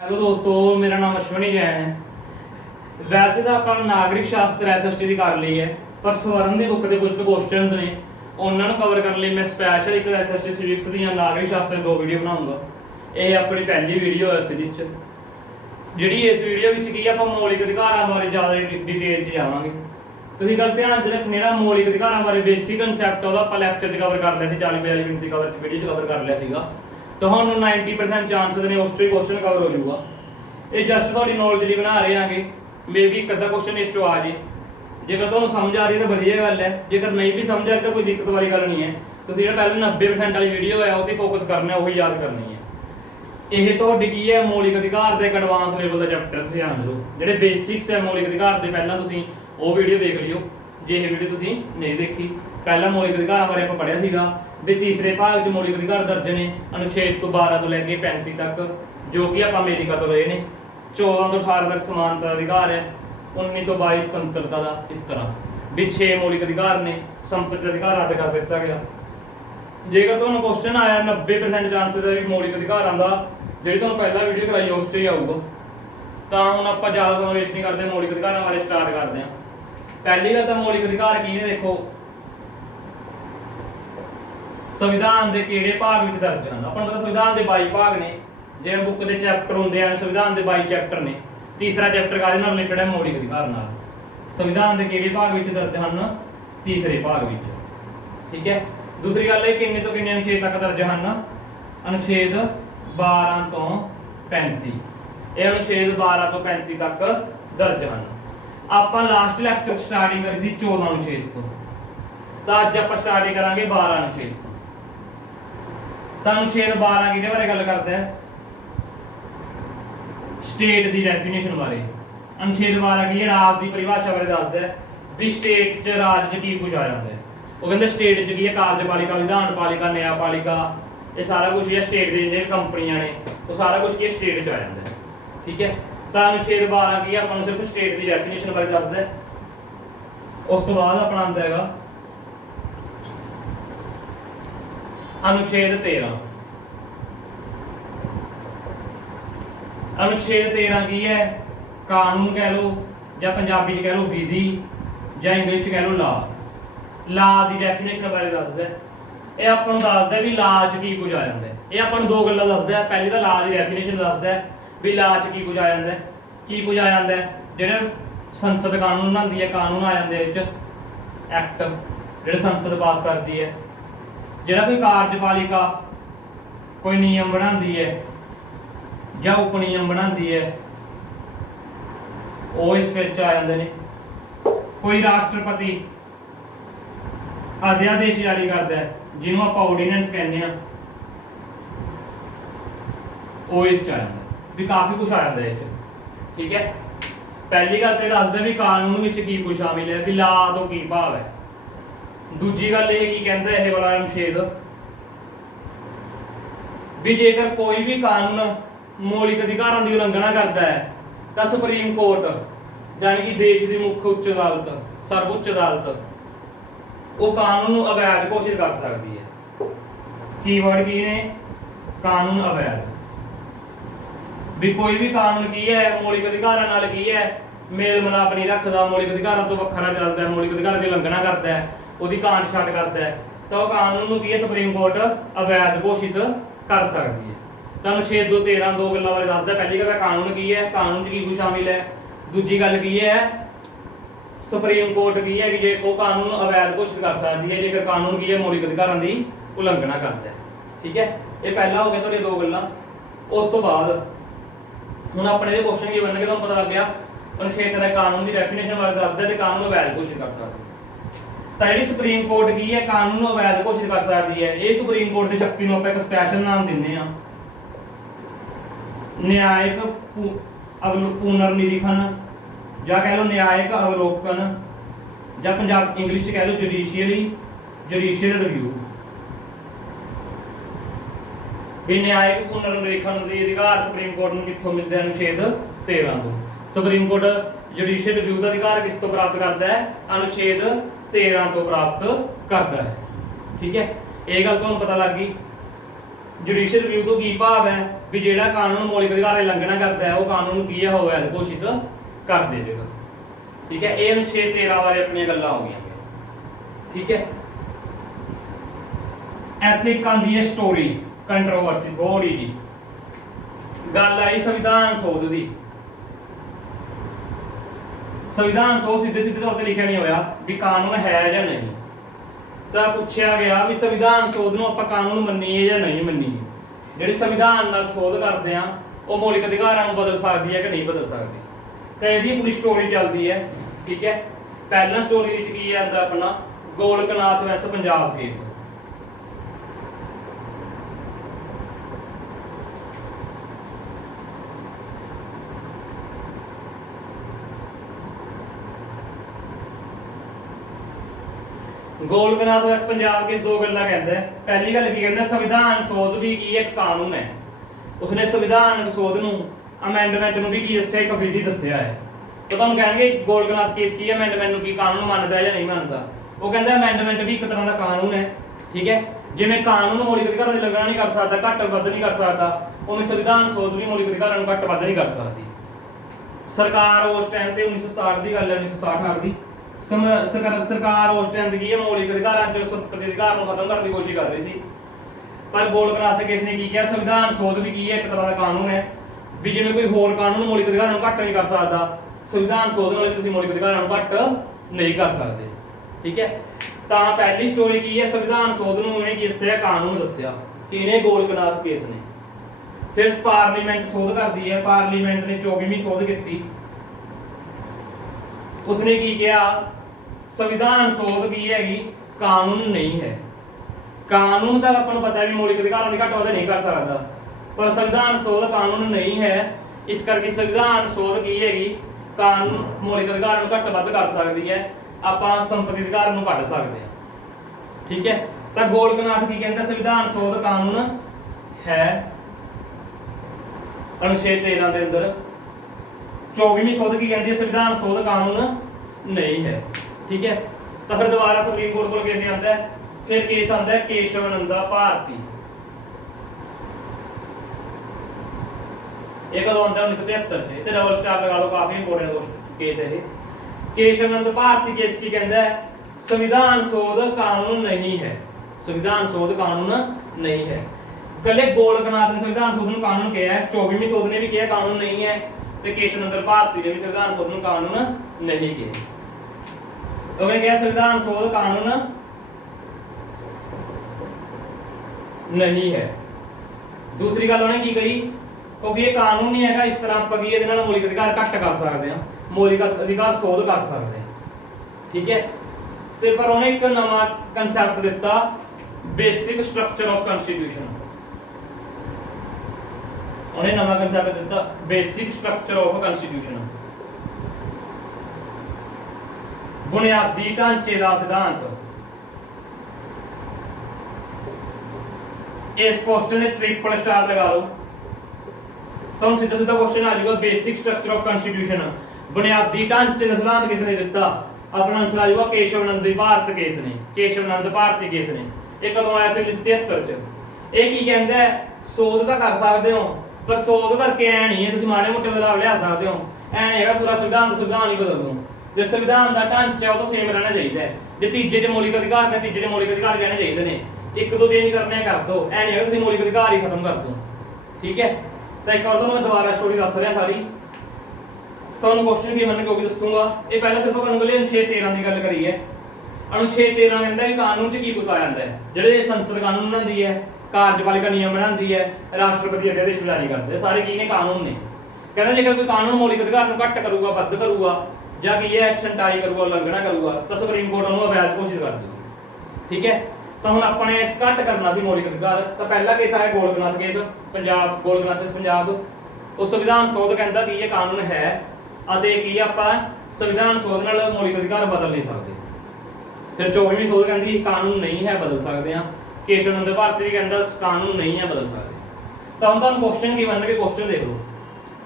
Hello दोस्तों, मेरा नाम अश्विनी जैन है। वैसे तो ਆਪਾਂ ਨਾਗਰਿਕ ਸ਼ਾਸਤਰ ਐਸਐਸਟੀ ਦੀ ਕਰ ਲਈ ਹੈ, ਪਰ ਸਵਰਨ ਦੀ ਬੁੱਕ ਦੇ ਕੁਝ ਕੁਐਸਚਨਸ ਨੇ, ਉਹਨਾਂ ਨੂੰ ਕਵਰ ਕਰਨ ਲਈ ਮੈਂ ਸਪੈਸ਼ਲ ਇੱਕ ਐਸਐਸਟੀ ਸਿਵਿਕਸ ਦੀਆਂ ਨਾਗਰਿਕ ਸ਼ਾਸਤਰ ਦੋ ਵੀਡੀਓ ਬਣਾਉਂਗਾ। ਇਹ ਆਪਣੀ ਪਹਿਲੀ ਵੀਡੀਓ ਹੈ ਸੀਰੀਜ਼ 'ਚ। ਜਿਹੜੀ ਇਸ ਵੀਡੀਓ ਵਿੱਚ ਕੀ ਆਪਾਂ ਮੌਲਿਕ ਅਧਿਕਾਰਾਂ ਬਾਰੇ ਜ਼ਿਆਦਾ ਡਿਟੇਲ 'ਚ ਜਾਵਾਂਗੇ। ਤੁਸੀਂ ਗੱਲ ਧਿਆਨ 'ਚ ਰੱਖਣਾ, ਜਿਹੜਾ ਮੌਲਿਕ ਅਧਿਕਾਰਾਂ ਬਾਰੇ ਬੇਸਿਕ ਕਨਸੈਪਟ ਉਹਦਾ ਆਪਾਂ ਲੈਕਚਰ 'ਚ ਕਵਰ ਕਰ ਲਿਆ ਸੀ, 40-42 ਮਿੰਟ ਦੀ ਕਵਰ ਵੀਡੀਓ 'ਚ ਕਵਰ ਕਰ ਲਿਆ ਸੀਗਾ। ਤੁਹਾਨੂੰ 90% ਚਾਂਸਸ ਨੇ ਉਸ 'ਚ ਹੀ ਕੁਐਸਚਨ ਕਵਰ ਹੋ ਜਾਊਗਾ। ਇਹ ਜਸਟ ਤੁਹਾਡੀ ਨੌਲੇਜ ਲਈ ਬਣਾ ਰਹੇ ਆਂਗੇ, ਮੇਬੀ ਇੱਕ ਅੱਧਾ ਕੁਐਸਚਨ ਇਸ 'ਚੋਂ ਆ ਜੇ। ਜੇਕਰ ਤੁਹਾਨੂੰ ਸਮਝ ਆ ਰਹੀ ਤਾਂ ਵਧੀਆ ਗੱਲ ਹੈ, ਜੇਕਰ ਨਹੀਂ ਵੀ ਸਮਝ ਆ ਰਹੀ ਤਾਂ ਕੋਈ ਦਿੱਕਤ ਵਾਲੀ ਗੱਲ ਨਹੀਂ ਹੈ। ਤੁਸੀਂ ਜਿਹੜਾ ਪਹਿਲਾਂ 90% ਵਾਲੀ ਵੀਡੀਓ ਹੈ ਉਹ 'ਤੇ ਫੋਕਸ ਕਰਨਾ, ਉਹੀ ਯਾਦ ਕਰਨੀ ਹੈ। ਇਹ ਤੁਹਾਡੀ ਕੀ ਹੈ, ਮੌਲਿਕ ਅਧਿਕਾਰ ਦੇ ਇੱਕ ਐਡਵਾਂਸ ਲੈਵਲ ਦਾ ਚੈਪਟਰ ਸੀ। ਜਿਹੜੇ ਬੇਸਿਕਸ ਹੈ ਮੌਲਿਕ ਅਧਿਕਾਰ ਦੇ, ਪਹਿਲਾਂ ਤੁਸੀਂ ਉਹ ਵੀਡੀਓ ਦੇਖ ਲਿਓ ਜੇ ਇਹ ਵੀਡੀਓ ਤੁਸੀਂ ਨਹੀਂ ਦੇਖੀ। ਪਹਿਲਾਂ ਮੌਲਿਕ ਅਧਿਕਾਰਾਂ ਬਾਰੇ ਆਪਾਂ ਪੜ੍ਹਿਆ ਸੀਗਾ ਵੀ ਤੀਸਰੇ ਭਾਗ 'ਚ ਮੌਲਿਕ ਅਧਿਕਾਰ ਦਰਜ ਨੇ ਅਨੁਛੇਦ ਤੋਂ 12 ਤੋਂ ਲੈ ਕੇ 35 ਤੱਕ, ਜੋ ਕਿ ਆਪਾਂ ਅਮਰੀਕਾ ਤੋਂ ਲਏ ਨੇ। 14 ਤੋਂ 18 ਤੱਕ ਸਮਾਨਤਾ ਅਧਿਕਾਰ ਹੈ, 19 ਤੋਂ 22 ਸੁਤੰਤਰਤਾ ਦਾ। ਇਸ ਤਰ੍ਹਾਂ ਵੀ 6 ਮੌਲਿਕ ਅਧਿਕਾਰ ਨੇ, ਸੰਪਤੀ ਅਧਿਕਾਰ ਰੱਦ ਕਰ ਦਿੱਤਾ ਗਿਆ। ਜੇਕਰ ਤੁਹਾਨੂੰ ਕੁਐਸਚਨ ਆਇਆ 90% ਚਾਂਸਸ ਹੈ ਵੀ ਮੌਲਿਕ ਅਧਿਕਾਰਾਂ ਦਾ, ਜਿਹੜੀ ਤੁਹਾਨੂੰ ਪਹਿਲਾਂ ਵੀਡੀਓ ਕਰਾਈ ਉਸ 'ਚ ਹੀ ਆਊਗਾ। ਤਾਂ ਹੁਣ ਆਪਾਂ ਜ਼ਿਆਦਾ ਸਮਾਂ ਵੇਸਟ ਨਹੀਂ ਕਰਦੇ, ਮੌਲਿਕ ਅਧਿਕਾਰਾਂ ਬਾਰੇ ਸਟਾਰਟ ਕਰਦੇ ਹਾਂ। ਪਹਿਲੀ ਗੱਲ ਤਾਂ ਮੌਲਿਕ ਅਧਿਕਾਰ ਕੀ ਨੇ, ਦੇਖੋ ਸੰਵਿਧਾਨ ਦੇ ਕਿਹੜੇ ਭਾਗ ਵਿੱਚ ਦਰਜ ਹਨ। ਆਪਾਂ ਨੂੰ ਪਤਾ ਸੰਵਿਧਾਨ ਦੇ 22 ਭਾਗ ਨੇ, ਜਿਵੇਂ ਬੁੱਕ ਦੇ ਚੈਪਟਰ ਹੁੰਦੇ ਆ, ਸੰਵਿਧਾਨ ਦੇ 22 ਚੈਪਟਰ ਨੇ। ਤੀਸਰਾ ਚੈਪਟਰ ਕਾਹਦੇ ਨਾਲ ਰਿਲੇਟਡ ਹੈ, ਮੌਲਿਕ ਅਧਿਕਾਰ ਨਾਲ। ਸੰਵਿਧਾਨ ਦੇ ਕਿਹੜੇ ਭਾਗ ਵਿੱਚ ਦਰਜ ਹਨ, ਤੀਸਰੇ ਭਾਗ ਵਿੱਚ। ਠੀਕ ਹੈ। ਦੂਸਰੀ ਗੱਲ ਇਹ ਕਿੰਨੇ ਤੋਂ ਕਿੰਨੇ ਅਨੁਛੇਦ ਤੱਕ ਦਰਜ ਹਨ, ਅਨੁਛੇਦ 12 ਤੋਂ 35। ਇਹ ਅਨੁਛੇਦ 12 ਤੋਂ 35 ਤੱਕ ਦਰਜ ਹਨ। ਆਪਾਂ ਲਾਸਟ ਲੈਕਚਰ ਸਟਾਰਟਿੰਗ ਕਰੀ ਸੀ 14 ਅਨੁਛੇਦ ਤੋਂ, ਤਾਂ ਅੱਜ ਆਪਾਂ ਸਟਾਰਟਿੰਗ ਕਰਾਂਗੇ 12 ਅਨੁਛੇਦ ਤੋਂ। ਤਾਂ ਅਨੁਛੇਦ 12 ਕਿਹਦੇ ਬਾਰੇ ਗੱਲ ਕਰਦਾ ਹੈ, ਸਟੇਟ ਦੀ ਡੈਫੀਨੇਸ਼ਨ ਬਾਰੇ। ਅਨੁਛੇਦ 12 ਕੀ ਹੈ, ਰਾਜ ਦੀ ਪਰਿਭਾਸ਼ਾ ਬਾਰੇ ਦੱਸਦਾ ਹੈ ਵੀ ਸਟੇਟ 'ਚ ਰਾਜ 'ਚ ਕੀ ਕੁਝ ਆ ਜਾਂਦਾ ਹੈ। ਉਹ ਕਹਿੰਦੇ ਸਟੇਟ 'ਚ ਕੀ ਹੈ, ਕਾਰਜਪਾਲਿਕਾ, ਵਿਧਾਨਪਾਲਿਕਾ, ਨਿਆਂਪਾਲਿਕਾ, ਇਹ ਸਾਰਾ ਕੁਝ ਹੀ ਹੈ। ਸਟੇਟ ਦੇ ਜਿਹੜੇ ਕੰਪਨੀਆਂ ਨੇ ਉਹ ਸਾਰਾ ਕੁਝ ਕੀ ਸਟੇਟ 'ਚ ਆ ਜਾਂਦਾ ਹੈ। ਠੀਕ ਹੈ। ਤਾਂ ਅਨੁਛੇਦ 12 ਕੀ ਹੈ, ਆਪਾਂ ਨੂੰ ਸਿਰਫ ਸਟੇਟ ਦੀ ਡੈਫੀਨੇਸ਼ਨ ਬਾਰੇ ਦੱਸਦਾ ਹੈ। ਉਸ ਤੋਂ ਬਾਅਦ ਆਪਣਾ ਆਉਂਦਾ ਹੈਗਾ ਅਨੁਛੇਦ 13। ਅਨੁਛੇਦ 13 ਕੀ ਹੈ, ਕਾਨੂੰਨ ਕਹਿ ਲਓ, ਜਾਂ ਪੰਜਾਬੀ 'ਚ ਕਹਿ ਲਓ ਵਿਧੀ, ਜਾਂ ਇੰਗਲਿਸ਼ 'ਚ ਕਹਿ ਲਓ ਲਾ ਦੀ ਡੈਫੀਨੇਸ਼ਨ ਬਾਰੇ ਦੱਸਦਾ ਹੈ। ਇਹ ਆਪਾਂ ਨੂੰ ਦੱਸਦਾ ਵੀ ਲਾ 'ਚ ਕੀ ਕੁਝ ਆ ਜਾਂਦਾ ਹੈ। ਇਹ ਆਪਾਂ ਨੂੰ ਦੋ ਗੱਲਾਂ ਦੱਸਦਾ ਹੈ। ਪਹਿਲੀ ਤਾਂ ਲਾ ਦੀ ਡੈਫੀਨੇਸ਼ਨ ਦੱਸਦਾ ਹੈ ਵੀ ਲਾ 'ਚ ਕੀ ਕੁਝ ਆ ਜਾਂਦਾ ਹੈ। ਕੀ ਕੁਝ ਆ ਜਾਂਦਾ ਹੈ, ਜਿਹੜੇ ਸੰਸਦ ਕਾਨੂੰਨ ਬਣਾਉਂਦੀ ਹੈ, ਕਾਨੂੰਨ ਆ ਜਾਂਦੇ ਵਿੱਚ, ਐਕਟ ਜਿਹੜੇ ਸੰਸਦ ਪਾਸ ਕਰਦੀ ਹੈ। ਜਿਹੜਾ ਕੋਈ ਕਾਰਜਪਾਲਿਕਾ ਕੋਈ ਨਿਯਮ ਬਣਾਉਂਦੀ ਹੈ ਜਾਂ ਉਪ ਨਿਯਮ ਬਣਾਉਂਦੀ ਹੈ, ਉਹ ਇਸ ਵਿੱਚ ਆ ਜਾਂਦੇ ਨੇ। ਕੋਈ ਰਾਸ਼ਟਰਪਤੀ ਅਧਿਆਦੇਸ਼ ਜਾਰੀ ਕਰਦਾ ਹੈ, ਜਿਹਨੂੰ ਆਪਾਂ ਆਰਡੀਨੈਂਸ ਕਹਿੰਦੇ ਆ, ਉਹ ਇਸ 'ਚ ਆ ਜਾਂਦਾ। ਵੀ ਕਾਫੀ ਕੁਝ ਆ ਜਾਂਦਾ ਇਹ 'ਚ। ਠੀਕ ਹੈ। ਪਹਿਲੀ ਗੱਲ ਤੇ ਦੱਸਦਾ ਵੀ ਕਾਨੂੰਨ ਵਿੱਚ ਕੀ ਕੁਝ ਸ਼ਾਮਿਲ ਹੈ, ਵੀ ਲਾ ਤੋਂ ਕੀ ਭਾਵ ਹੈ। ਦੂਜੀ ਗੱਲ ਇਹ ਕੀ ਕਹਿੰਦਾ ਇਹ ਵਾਲਾ ਅਨੁਛੇਦ, ਵੀ ਜੇਕਰ ਕੋਈ ਵੀ ਕਾਨੂੰਨ ਮੌਲਿਕ ਅਧਿਕਾਰਾਂ ਦੀ ਉਲੰਘਣਾ ਕਰਦਾ ਹੈ ਤਾਂ ਸੁਪਰੀਮ ਕੋਰਟ ਯਾਨੀ ਕਿ ਦੇਸ਼ ਦੀ ਮੁੱਖ ਉੱਚ ਅਦਾਲਤ, ਸਰਵਉੱਚ ਅਦਾਲਤ, ਉਹ ਕਾਨੂੰਨ ਨੂੰ ਅਵੈਧ ਘੋਸ਼ਿਤ ਕਰ ਸਕਦੀ ਹੈ। ਕੀਵਰਡ ਕੀ ਨੇ, ਕਾਨੂੰਨ ਅਵੈਧ। ਵੀ ਕੋਈ ਵੀ ਕਾਨੂੰਨ ਕੀ ਹੈ, ਮੌਲਿਕ ਅਧਿਕਾਰਾਂ ਨਾਲ ਕੀ ਹੈ, ਮੇਲ ਮਿਲਾਪ ਨਹੀਂ ਰੱਖਦਾ, ਮੌਲਿਕ ਅਧਿਕਾਰਾਂ ਤੋਂ ਵੱਖਰਾ ਚੱਲਦਾ ਹੈ, ਮੌਲਿਕ ਅਧਿਕਾਰਾਂ ਦੀ ਉਲੰਘਣਾ ਕਰਦਾ ਹੈ, ਉਹਦੀ ਕਾਂਟ ਛੱਡ ਕਰਦਾ ਹੈ, ਤਾਂ ਉਹ ਕਾਨੂੰਨ ਨੂੰ ਕੀ ਹੈ, ਸੁਪਰੀਮ ਕੋਰਟ ਅਵੈਧ ਘੋਸ਼ਿਤ ਕਰ ਸਕਦੀ ਹੈ। ਤਾਂ ਅਨੁਛੇਦ 13 ਦੋ ਗੱਲਾਂ ਬਾਰੇ ਦੱਸਦਾ। ਪਹਿਲੀ ਗੱਲ ਤਾਂ ਕਾਨੂੰਨ ਕੀ ਹੈ, ਕਾਨੂੰਨ 'ਚ ਕੀ ਕੁਝ ਸ਼ਾਮਿਲ ਹੈ। ਦੂਜੀ ਗੱਲ ਕੀ ਹੈ, ਸੁਪਰੀਮ ਕੋਰਟ ਕੀ ਹੈ ਕਿ ਜੇ ਉਹ ਕਾਨੂੰਨ ਨੂੰ ਅਵੈਧ ਘੋਸ਼ਿਤ ਕਰ ਸਕਦੀ ਹੈ ਜੇਕਰ ਕਾਨੂੰਨ ਕੀ ਹੈ, ਮੌਲਿਕ ਅਧਿਕਾਰਾਂ ਦੀ ਉਲੰਘਣਾ ਕਰਦਾ ਹੈ। ਠੀਕ ਹੈ। ਇਹ ਪਹਿਲਾ ਹੋ ਗਿਆ ਤੁਹਾਡੇ ਦੋ ਗੱਲਾਂ। ਉਸ ਤੋਂ ਬਾਅਦ ਹੁਣ ਆਪਣੇ ਦੇ ਕੁਐਸਚਨ ਕੀ ਬਣਨਗੇ, ਤੁਹਾਨੂੰ ਪਤਾ ਲੱਗ ਗਿਆ। ਅਨੁਛੇਦ ਦਾ ਕਾਨੂੰਨ ਦੀ ਡੈਫੀਨੇਸ਼ਨ ਬਾਰੇ ਦੱਸਦਾ ਤੇ ਕਾਨੂੰਨ ਅਵੈਧ ਘੋਸ਼ਿਤ ਕਰ ਸਕਦਾ। ਤਾਂ ਜਿਹੜੀ ਸੁਪਰੀਮ ਕੋਰਟ ਕੀ ਹੈ, ਕਾਨੂੰਨ ਨੂੰ ਅਵੈਧ ਘੋਸ਼ਿਤ ਕਰ ਸਕਦੀ ਹੈ। ਇਹ ਸੁਪਰੀਮ ਕੋਰਟ ਦੀ ਸ਼ਕਤੀ ਨੂੰ ਆਪਾਂ ਇੱਕ ਸਪੈਸ਼ਲ ਨਾਮ ਦਿੰਦੇ ਹਾਂ, ਨਿਆਇਕ ਪੁਨਰ ਨਿਰੀਖਣ, ਜਾਂ ਕਹਿ ਲਓ ਨਿਆਇਕ ਅਵਲੋਕਨ, ਜਾਂ ਪੰਜਾਬ ਇੰਗਲਿਸ਼ 'ਚ ਕਹਿ ਲਓ ਜੁਡੀਸ਼ੀਅਲ ਰਿਵਿਊ। ਵੀ ਨਿਆਇਕ ਪੁਨਰ ਨਿਰੀਖਣ ਦੀ ਅਧਿਕਾਰ ਸੁਪਰੀਮ ਕੋਰਟ ਨੂੰ ਕਿੱਥੋਂ ਮਿਲਦੇ, ਅਨੁਛੇਦ 13 ਤੋਂ। ਸੁਪਰੀਮ ਕੋਰਟ ਜੁਡੀਸ਼ੀਅਲ ਰਿਵਿਊ ਦਾ ਅਧਿਕਾਰ ਕਿਸ ਤੋਂ ਪ੍ਰਾਪਤ ਕਰਦਾ ਹੈ, ਅਨੁਛੇਦ 13 ਤੋਂ ਪ੍ਰਾਪਤ ਕਰਦਾ ਹੈ। ਠੀਕ ਹੈ। ਇਹ ਗੱਲ ਤੁਹਾਨੂੰ ਪਤਾ ਲੱਗ ਗਈ। ਜੁਡੀਸ਼ੀਅਲ ਰਿਵਿਊ ਤੋਂ ਕੀ ਭਾਵ ਹੈ, ਵੀ ਜਿਹੜਾ ਕਾਨੂੰਨ ਮੌਲਿਕ ਅਧਿਕਾਰਾਂ ਦੀ ਉਲੰਘਣਾ ਕਰਦਾ ਹੈ ਉਹ ਕਾਨੂੰਨ ਨੂੰ ਕੀ ਹੈ ਉਹ ਵੈਧ ਘੋਸ਼ਿਤ ਕਰ ਦੇਵੇਗਾ। ਠੀਕ ਹੈ, ਇਹ ਅਨੁਛੇਦ 13 ਬਾਰੇ ਆਪਣੀਆਂ ਗੱਲਾਂ ਹੋ ਗਈਆਂ। ਠੀਕ ਹੈ, ਇੱਥੇ ਇੱਕ ਆਉਂਦੀ ਹੈ ਸਟੋਰੀ ਕੰਟਰੋਵਰਸੀ ਥੋੜੀ ਜੀ। ਗੱਲ ਆਈ ਸੰਵਿਧਾਨ ਸੋਧ ਦੀ। ਸੰਵਿਧਾਨ ਸੋਧ ਸਿੱਧੇ ਤੌਰ ਤੇ ਲਿਖਿਆ ਨਹੀਂ ਹੋਇਆ ਵੀ ਕਾਨੂੰਨ ਹੈ ਜਾਂ ਨਹੀਂ, ਤਾਂ ਪੁੱਛਿਆ ਗਿਆ ਵੀ ਸੰਵਿਧਾਨ ਸੋਧ ਨੂੰ ਆਪਾਂ ਕਾਨੂੰਨ ਮੰਨੀਏ ਜਾਂ ਨਹੀਂ ਮੰਨੀਏ। ਜਿਹੜੀ ਸੰਵਿਧਾਨ ਨਾਲ ਸੋਧ ਕਰਦੇ ਆ ਉਹ ਮੌਲਿਕ ਅਧਿਕਾਰਾਂ ਨੂੰ ਬਦਲ ਸਕਦੀ ਹੈ ਕਿ ਨਹੀਂ ਬਦਲ ਸਕਦੀ, ਤਾਂ ਇਹਦੀ ਪੂਰੀ ਸਟੋਰੀ ਚੱਲਦੀ ਹੈ। ਠੀਕ ਹੈ, ਪਹਿਲਾਂ ਸਟੋਰੀ ਵਿੱਚ ਕੀ ਆਉਂਦਾ ਆਪਣਾ ਗੋਲਕਨਾਥ ਵੈਸ ਪੰਜਾਬ ਕੇਸ। ਗੋਲਕਨਾਥ ਵੈਸ ਪੰਜਾਬ ਕੇਸ ਦੋ ਗੱਲਾਂ ਕਹਿੰਦਾ ਹੈ। ਪਹਿਲੀ ਗੱਲ ਕੀ ਕਹਿੰਦਾ, ਸੰਵਿਧਾਨ ਸੋਧ ਵੀ ਕੀ ਇੱਕ ਕਾਨੂੰਨ ਹੈ। ਉਸਨੇ ਸੰਵਿਧਾਨਕ ਸੋਧ ਨੂੰ ਅਮੈਂਡਮੈਂਟ ਨੂੰ ਵੀ ਕੀ ਦੱਸਿਆ, ਇੱਕ ਵਿਧੀ ਦੱਸਿਆ ਹੈ। ਤਾਂ ਤੁਹਾਨੂੰ ਕਹਿਣਗੇ ਗੋਲਕਨਾਥ ਕੇਸ ਕੀ ਹੈ, ਅਮੈਂਡਮੈਂਟ ਨੂੰ ਕੀ ਕਾਨੂੰਨ ਮੰਨਦਾ ਹੈ ਜਾਂ ਨਹੀਂ ਮੰਨਦਾ। ਉਹ ਕਹਿੰਦਾ ਅਮੈਂਡਮੈਂਟ ਵੀ ਇੱਕ ਤਰ੍ਹਾਂ ਦਾ ਕਾਨੂੰਨ ਹੈ। ਠੀਕ ਹੈ, ਜਿਵੇਂ ਕਾਨੂੰਨ ਮੌਲਿਕ ਅਧਿਕਾਰਾਂ ਦੀ ਉਲੰਘਣਾ ਨਹੀਂ ਕਰ ਸਕਦਾ, ਘੱਟ ਵੱਧ ਨਹੀਂ ਕਰ ਸਕਦਾ, ਉਵੇਂ ਸੰਵਿਧਾਨ ਸੋਧ ਵੀ ਮੌਲਿਕ ਅਧਿਕਾਰਾਂ ਨੂੰ ਘੱਟ ਵੱਧ ਨਹੀਂ ਕਰ ਸਕਦੀ। ਸਰਕਾਰ ਉਸ ਟਾਈਮ ਤੇ 1967 ਦੀ ਗੱਲ ਹੈ, 1967 ਦੀ ਸਰਕਾਰ ਉਸ ਟਾਈਮ ਤੇ ਕੀ ਹੈ ਮੌਲਿਕ ਅਧਿਕਾਰਾਂ ਚੋਂ ਸੰਪਤੀ ਅਧਿਕਾਰ ਨੂੰ ਖਤਮ ਕਰਨ ਦੀ ਕੋਸ਼ਿਸ਼ ਕਰ ਰਹੀ ਸੀ। ਪਰ ਗੋਲਕਨਾਥ ਦੇ ਕੇਸ ਨੇ ਕੀ ਕਿਹਾ, ਸੰਵਿਧਾਨ ਸੋਧ ਵੀ ਕੀ ਹੈ ਇੱਕ ਤਰ੍ਹਾਂ ਦਾ ਕਾਨੂੰਨ ਹੈ। ਵੀ ਜਿਵੇਂ ਕੋਈ ਹੋਰ ਕਾਨੂੰਨ ਮੌਲਿਕ ਅਧਿਕਾਰਾਂ ਨੂੰ ਘੱਟ ਨਹੀਂ ਕਰ ਸਕਦਾ, ਸੰਵਿਧਾਨ ਸੋਧ ਨਾਲ ਤੁਸੀਂ ਮੌਲਿਕ ਅਧਿਕਾਰਾਂ ਨੂੰ ਘੱਟ ਨਹੀਂ ਕਰ ਸਕਦੇ। ਠੀਕ ਹੈ, ਤਾਂ ਪਹਿਲੀ ਸਟੋਰੀ ਕੀ ਹੈ, ਸੰਵਿਧਾਨ ਸੋਧ ਨੂੰ ਇਹਨੇ ਕੀ ਦੱਸਿਆ, ਕਾਨੂੰਨ ਦੱਸਿਆ ਕਿਹਨੇ, ਗੋਲਕਨਾਥ ਕੇਸ ਨੇ। ਫਿਰ ਪਾਰਲੀਮੈਂਟ ਸੋਧ ਕਰਦੀ ਹੈ, ਪਾਰਲੀਮੈਂਟ ਨੇ 24ਵੀਂ ਸੋਧ ਕੀਤੀ। ਉਸਨੇ ਕੀ ਕਿਹਾ, ਸੰਵਿਧਾਨ ਸੋਧ ਕੀ ਹੈਗੀ, ਕਾਨੂੰਨ ਨਹੀਂ ਹੈ। ਕਾਨੂੰਨ ਤਾਂ ਆਪਾਂ ਨੂੰ ਪਤਾ ਹੈ ਵੀ ਮੌਲਿਕ ਅਧਿਕਾਰਾਂ ਦੀ ਘੱਟ ਵੱਧ ਨਹੀਂ ਕਰ ਸਕਦਾ, ਪਰ ਸੰਵਿਧਾਨ ਸੋਧ ਕਾਨੂੰਨ ਨਹੀਂ ਹੈ। ਇਸ ਕਰਕੇ ਸੰਵਿਧਾਨ ਸੋਧ ਕੀ ਹੈਗੀ, ਕਾਨੂੰਨ ਮੌਲਿਕ ਅਧਿਕਾਰਾਂ ਨੂੰ ਘੱਟ ਵੱਧ ਕਰ ਸਕਦੀ ਹੈ, ਆਪਾਂ ਸੰਪਤੀ ਅਧਿਕਾਰ ਨੂੰ ਕੱਢ ਸਕਦੇ ਹਾਂ। ਠੀਕ ਹੈ, ਤਾਂ ਗੋਲਕਨਾਥ ਕੀ ਕਹਿੰਦਾ, ਸੰਵਿਧਾਨ ਸੋਧ ਕਾਨੂੰਨ ਹੈ। ਅਨੁਛੇਦ 13 ਦੇ ਅੰਦਰ 24ਵੀਂ ਸੋਧ ਕੀ ਕਹਿੰਦੀ ਹੈ, ਸੰਵਿਧਾਨ ਸੋਧ ਕਾਨੂੰਨ ਨਹੀਂ ਹੈ। ਠੀਕ ਹੈ, ਤਾਂ ਫਿਰ ਦੁਬਾਰਾ ਸੁਪਰੀਮ ਕੋਰਟ ਕੋਲ ਕੇਸ ਆਉਂਦਾ ਹੈ। ਫਿਰ ਕੇਸ ਆਉਂਦਾ ਹੈ ਕੇਸ਼ਵਨੰਦਾ ਭਾਰਤੀ। ਇਹ ਕਦੋਂ ਆਉਂਦਾ, 1973 ਚ। ਤੇ ਡਬਲ ਸਟਾਰ ਲਗਾ ਲਓ, ਕਾਫੀ ਇੰਪੋਰਟੈਂਟ ਕੇਸ ਹੈ ਇਹ। ਕੇਸ਼ਵਨੰਦ ਭਾਰਤੀ ਕੇਸ ਕੀ ਕਹਿੰਦਾ ਹੈ, ਸੰਵਿਧਾਨ ਸੋਧ ਕਾਨੂੰਨ ਨਹੀਂ ਹੈ। ਸੰਵਿਧਾਨ ਸੋਧ ਕਾਨੂੰਨ ਨਹੀਂ ਹੈ। ਕੱਲੇ ਗੋਲਕਨਾਥ ਨੇ ਸੰਵਿਧਾਨ ਸੋਧ ਨੂੰ ਕਾਨੂੰਨ ਕਿਹਾ ਹੈ, 24ਵੀਂ ਸੋਧ ਨੇ ਵੀ ਕਿਹਾ ਕਾਨੂੰਨ ਨਹੀਂ ਹੈ, ਤੇ ਕੇਸ਼ਵਨੰਦ ਭਾਰਤੀ ਨੇ ਵੀ ਸੰਵਿਧਾਨ ਸੋਧ ਨੂੰ ਕਾਨੂੰਨ ਨਹੀਂ ਕਿਹਾ। ਉਹਨੇ ਕਿਹਾ ਸੰਵਿਧਾਨ ਸੋਧ ਕਾਨੂੰਨ ਨਹੀਂ ਹੈ। ਦੂਸਰੀ ਗੱਲ ਉਹਨੇ ਕੀ ਕਹੀ, ਕਿਉਂਕਿ ਇਹ ਕਾਨੂੰਨ ਨਹੀਂ ਹੈਗਾ, ਇਸ ਤਰ੍ਹਾਂ ਆਪਾਂ ਕੀ ਇਹਦੇ ਨਾਲ ਮੌਲਿਕ ਅਧਿਕਾਰ ਘੱਟ ਕਰ ਸਕਦੇ ਹਾਂ, ਮੌਲਿਕ ਅਧਿਕਾਰ ਸੋਧ ਕਰ ਸਕਦੇ ਹਾਂ। ਠੀਕ ਹੈ, ਤੇ ਪਰ ਉਹਨੇ ਇੱਕ ਨਵਾਂ ਕਨਸੈਪਟ ਦਿੱਤਾ, ਬੇਸਿਕ ਸਟਰਕਚਰ ਆਫ ਕਨਸਟੀਟਿਊਸ਼ਨ। ਉਹਨੇ ਨਵਾਂ ਕਨਸੈਪਟ ਦਿੱਤਾ, ਬੇਸਿਕ ਸਟਰਕਚਰ ਆਫ ਕਨਸਟੀਟਿਊਸ਼ਨ, ਬੁਨਿਆਦੀ ਢਾਂਚੇ ਦਾ ਸਿਧਾਂਤ। ਇਸ ਕੁਐਸਚਨ ਦੇ ਟ੍ਰਿਪਲ ਸਟਾਰ ਲਗਾ ਲਓ, ਤੁਹਾਨੂੰ ਸਿੱਧਾ ਸਿੱਧਾ ਕੁਐਸਚਨ ਆ ਜਾਊਗਾ, ਬੇਸਿਕ ਸਟਰਕਚਰ ਆਫ ਕਨਸਟੀਟਿਊਸ਼ਨ, ਬੁਨਿਆਦੀ ਢਾਂਚੇ ਦਾ ਸਿਧਾਂਤ ਕਿਸ ਨੇ ਦਿੱਤਾ। ਆਪਣਾ ਆਨਸਰ ਆ ਜਾਊਗਾ ਕੇਸ਼ਵਨੰਦ ਭਾਰਤ ਕੇਸ ਨੇ, ਕੇਸ਼ਵਨੰਦ ਭਾਰਤੀ ਕੇਸ ਨੇ। ਇਹ ਕਦੋਂ ਆਇਆ ਸੀ, 1973 ਚ। ਇਹ ਕੀ ਕਹਿੰਦਾ ਹੈ, ਸੋਧ ਤਾਂ ਕਰ ਸਕਦੇ ਹੋ, ਪਰ ਸੋਧ ਕਰਕੇ ਐ ਨਹੀਂ ਹੈ ਤੁਸੀਂ ਮਾੜੇ ਮੋਟੇ ਬਦਲਾਵ ਲਿਆ ਸਕਦੇ ਹੋ। ਐ ਨਹੀਂ ਹੈਗਾ ਪੂਰਾ ਸੰਵਿਧਾਨ ਹੀ ਬਦਲ ਦੋ। ਜੇ ਸੰਵਿਧਾਨ ਦਾ ਢਾਂਚਾ ਉਹ ਤਾਂ ਸੇਮ ਰਹਿਣਾ ਚਾਹੀਦਾ ਹੈ। ਜੇ ਤੀਜੇ ਚ ਮੌਲਿਕ ਅਧਿਕਾਰ ਨੇ, ਤੀਜੇ ਚ ਮੌਲਿਕ ਅਧਿਕਾਰ ਰਹਿਣੇ ਚਾਹੀਦੇ ਨੇ, ਇੱਕ ਦੋ ਚੇਂਜ ਕਰਨੇ ਕਰ ਦੋ। ਐ ਨਹੀਂ ਹੈਗਾ ਤੁਸੀਂ ਮੌਲਿਕ ਅਧਿਕਾਰ ਹੀ ਖਤਮ ਕਰ ਦੋ। ਠੀਕ ਹੈ, ਤਾਂ ਇੱਕ ਵਾਰ ਤੁਹਾਨੂੰ ਮੈਂ ਦੁਬਾਰਾ ਸਟੋਰੀ ਦੱਸ ਰਿਹਾ ਸਾਰੀ, ਤੁਹਾਨੂੰ ਕੁਐਸਚਨ ਕੀ ਮੰਨ ਕੇ ਉਹ ਵੀ ਦੱਸੂਗਾ। ਇਹ ਪਹਿਲਾਂ ਸਿਰਫ ਆਪਾਂ ਨੂੰ ਅਨੁਛੇਦ 13 ਦੀ ਗੱਲ ਕਰੀ ਹੈ। ਅਨੁਛੇਦ 13 ਕਹਿੰਦਾ ਵੀ ਕਾਨੂੰਨ 'ਚ ਕੀ ਕੁਛ ਆ ਜਾਂਦਾ ਹੈ। ਜਿਹੜੇ ਸੰਸਦ ਕਾਨੂੰਨ ਬਣਾਉਂਦੀ ਹੈ, ਕਾਰਜਪਾਲਿਕਾ ਨਿਯਮ ਬਣਾਉਂਦੀ ਹੈ, ਰਾਸ਼ਟਰਪਤੀ ਅਧਿਆਦੇਸ਼ ਜਾਰੀ ਕਰਦੇ, ਸਾਰੇ ਕੀ ਨੇ, ਕਾਨੂੰਨ ਨੇ। ਕਹਿੰਦਾ ਜੇਕਰ ਕੋਈ ਕਾਨੂੰਨ ਮੌਲਿਕ ਅਧਿਕਾਰ ਨੂੰ ਘੱਟ ਕਰੂਗਾ, ਵੱਧ ਕਰੂਗਾ, ਜਾਂ ਕੀ ਹੈ ਐਕਸ਼ਨ ਟਾਈ ਕਰੂਗਾ, ਉਲੰਘਣਾ ਕਰੂਗਾ, ਤਾਂ ਸੁਪਰੀਮ ਕੋਰਟ ਉਹਨੂੰ ਅਵੈਧ ਘੋਸ਼ਿਤ ਕਰ ਦੇਊਗਾ। ਠੀਕ ਹੈ, ਤਾਂ ਹੁਣ ਆਪਾਂ ਨੇ ਘੱਟ ਕਰਨਾ ਸੀ ਮੌਲਿਕ ਅਧਿਕਾਰ। ਤਾਂ ਪਹਿਲਾ ਕੇਸ ਆਇਆ ਗੋਲਕਨਾਥ ਕੇਸ ਪੰਜਾਬ, ਗੋਲਕਨਾਥ ਕੇਸ ਪੰਜਾਬ। ਉਹ ਸੰਵਿਧਾਨ ਸੋਧ ਕਹਿੰਦਾ ਕੀ ਇਹ ਕਾਨੂੰਨ ਹੈ, ਅਤੇ ਕੀ ਆਪਾਂ ਸੰਵਿਧਾਨ ਸੋਧ ਨਾਲ ਮੌਲਿਕ ਅਧਿਕਾਰ ਬਦਲ ਨਹੀਂ ਸਕਦੇ। ਫਿਰ 24ਵੀਂ ਸੋਧ ਕਹਿੰਦੀ ਕਾਨੂੰਨ ਨਹੀਂ ਹੈ, ਬਦਲ ਸਕਦੇ ਆ। ਕੇਸ਼ਵਨੰਦ ਭਾਰਤੀ ਵੀ ਕਹਿੰਦਾ ਕਾਨੂੰਨ ਨਹੀਂ ਹੈ, ਬਦਲ ਸਕਦੇ। ਤਾਂ ਹੁਣ ਤੁਹਾਨੂੰ ਕੁਐਸਚਨ ਕੀ ਬਣਨਗੇ, ਕੁਐਸਚਨ ਦੇਖ ਲਓ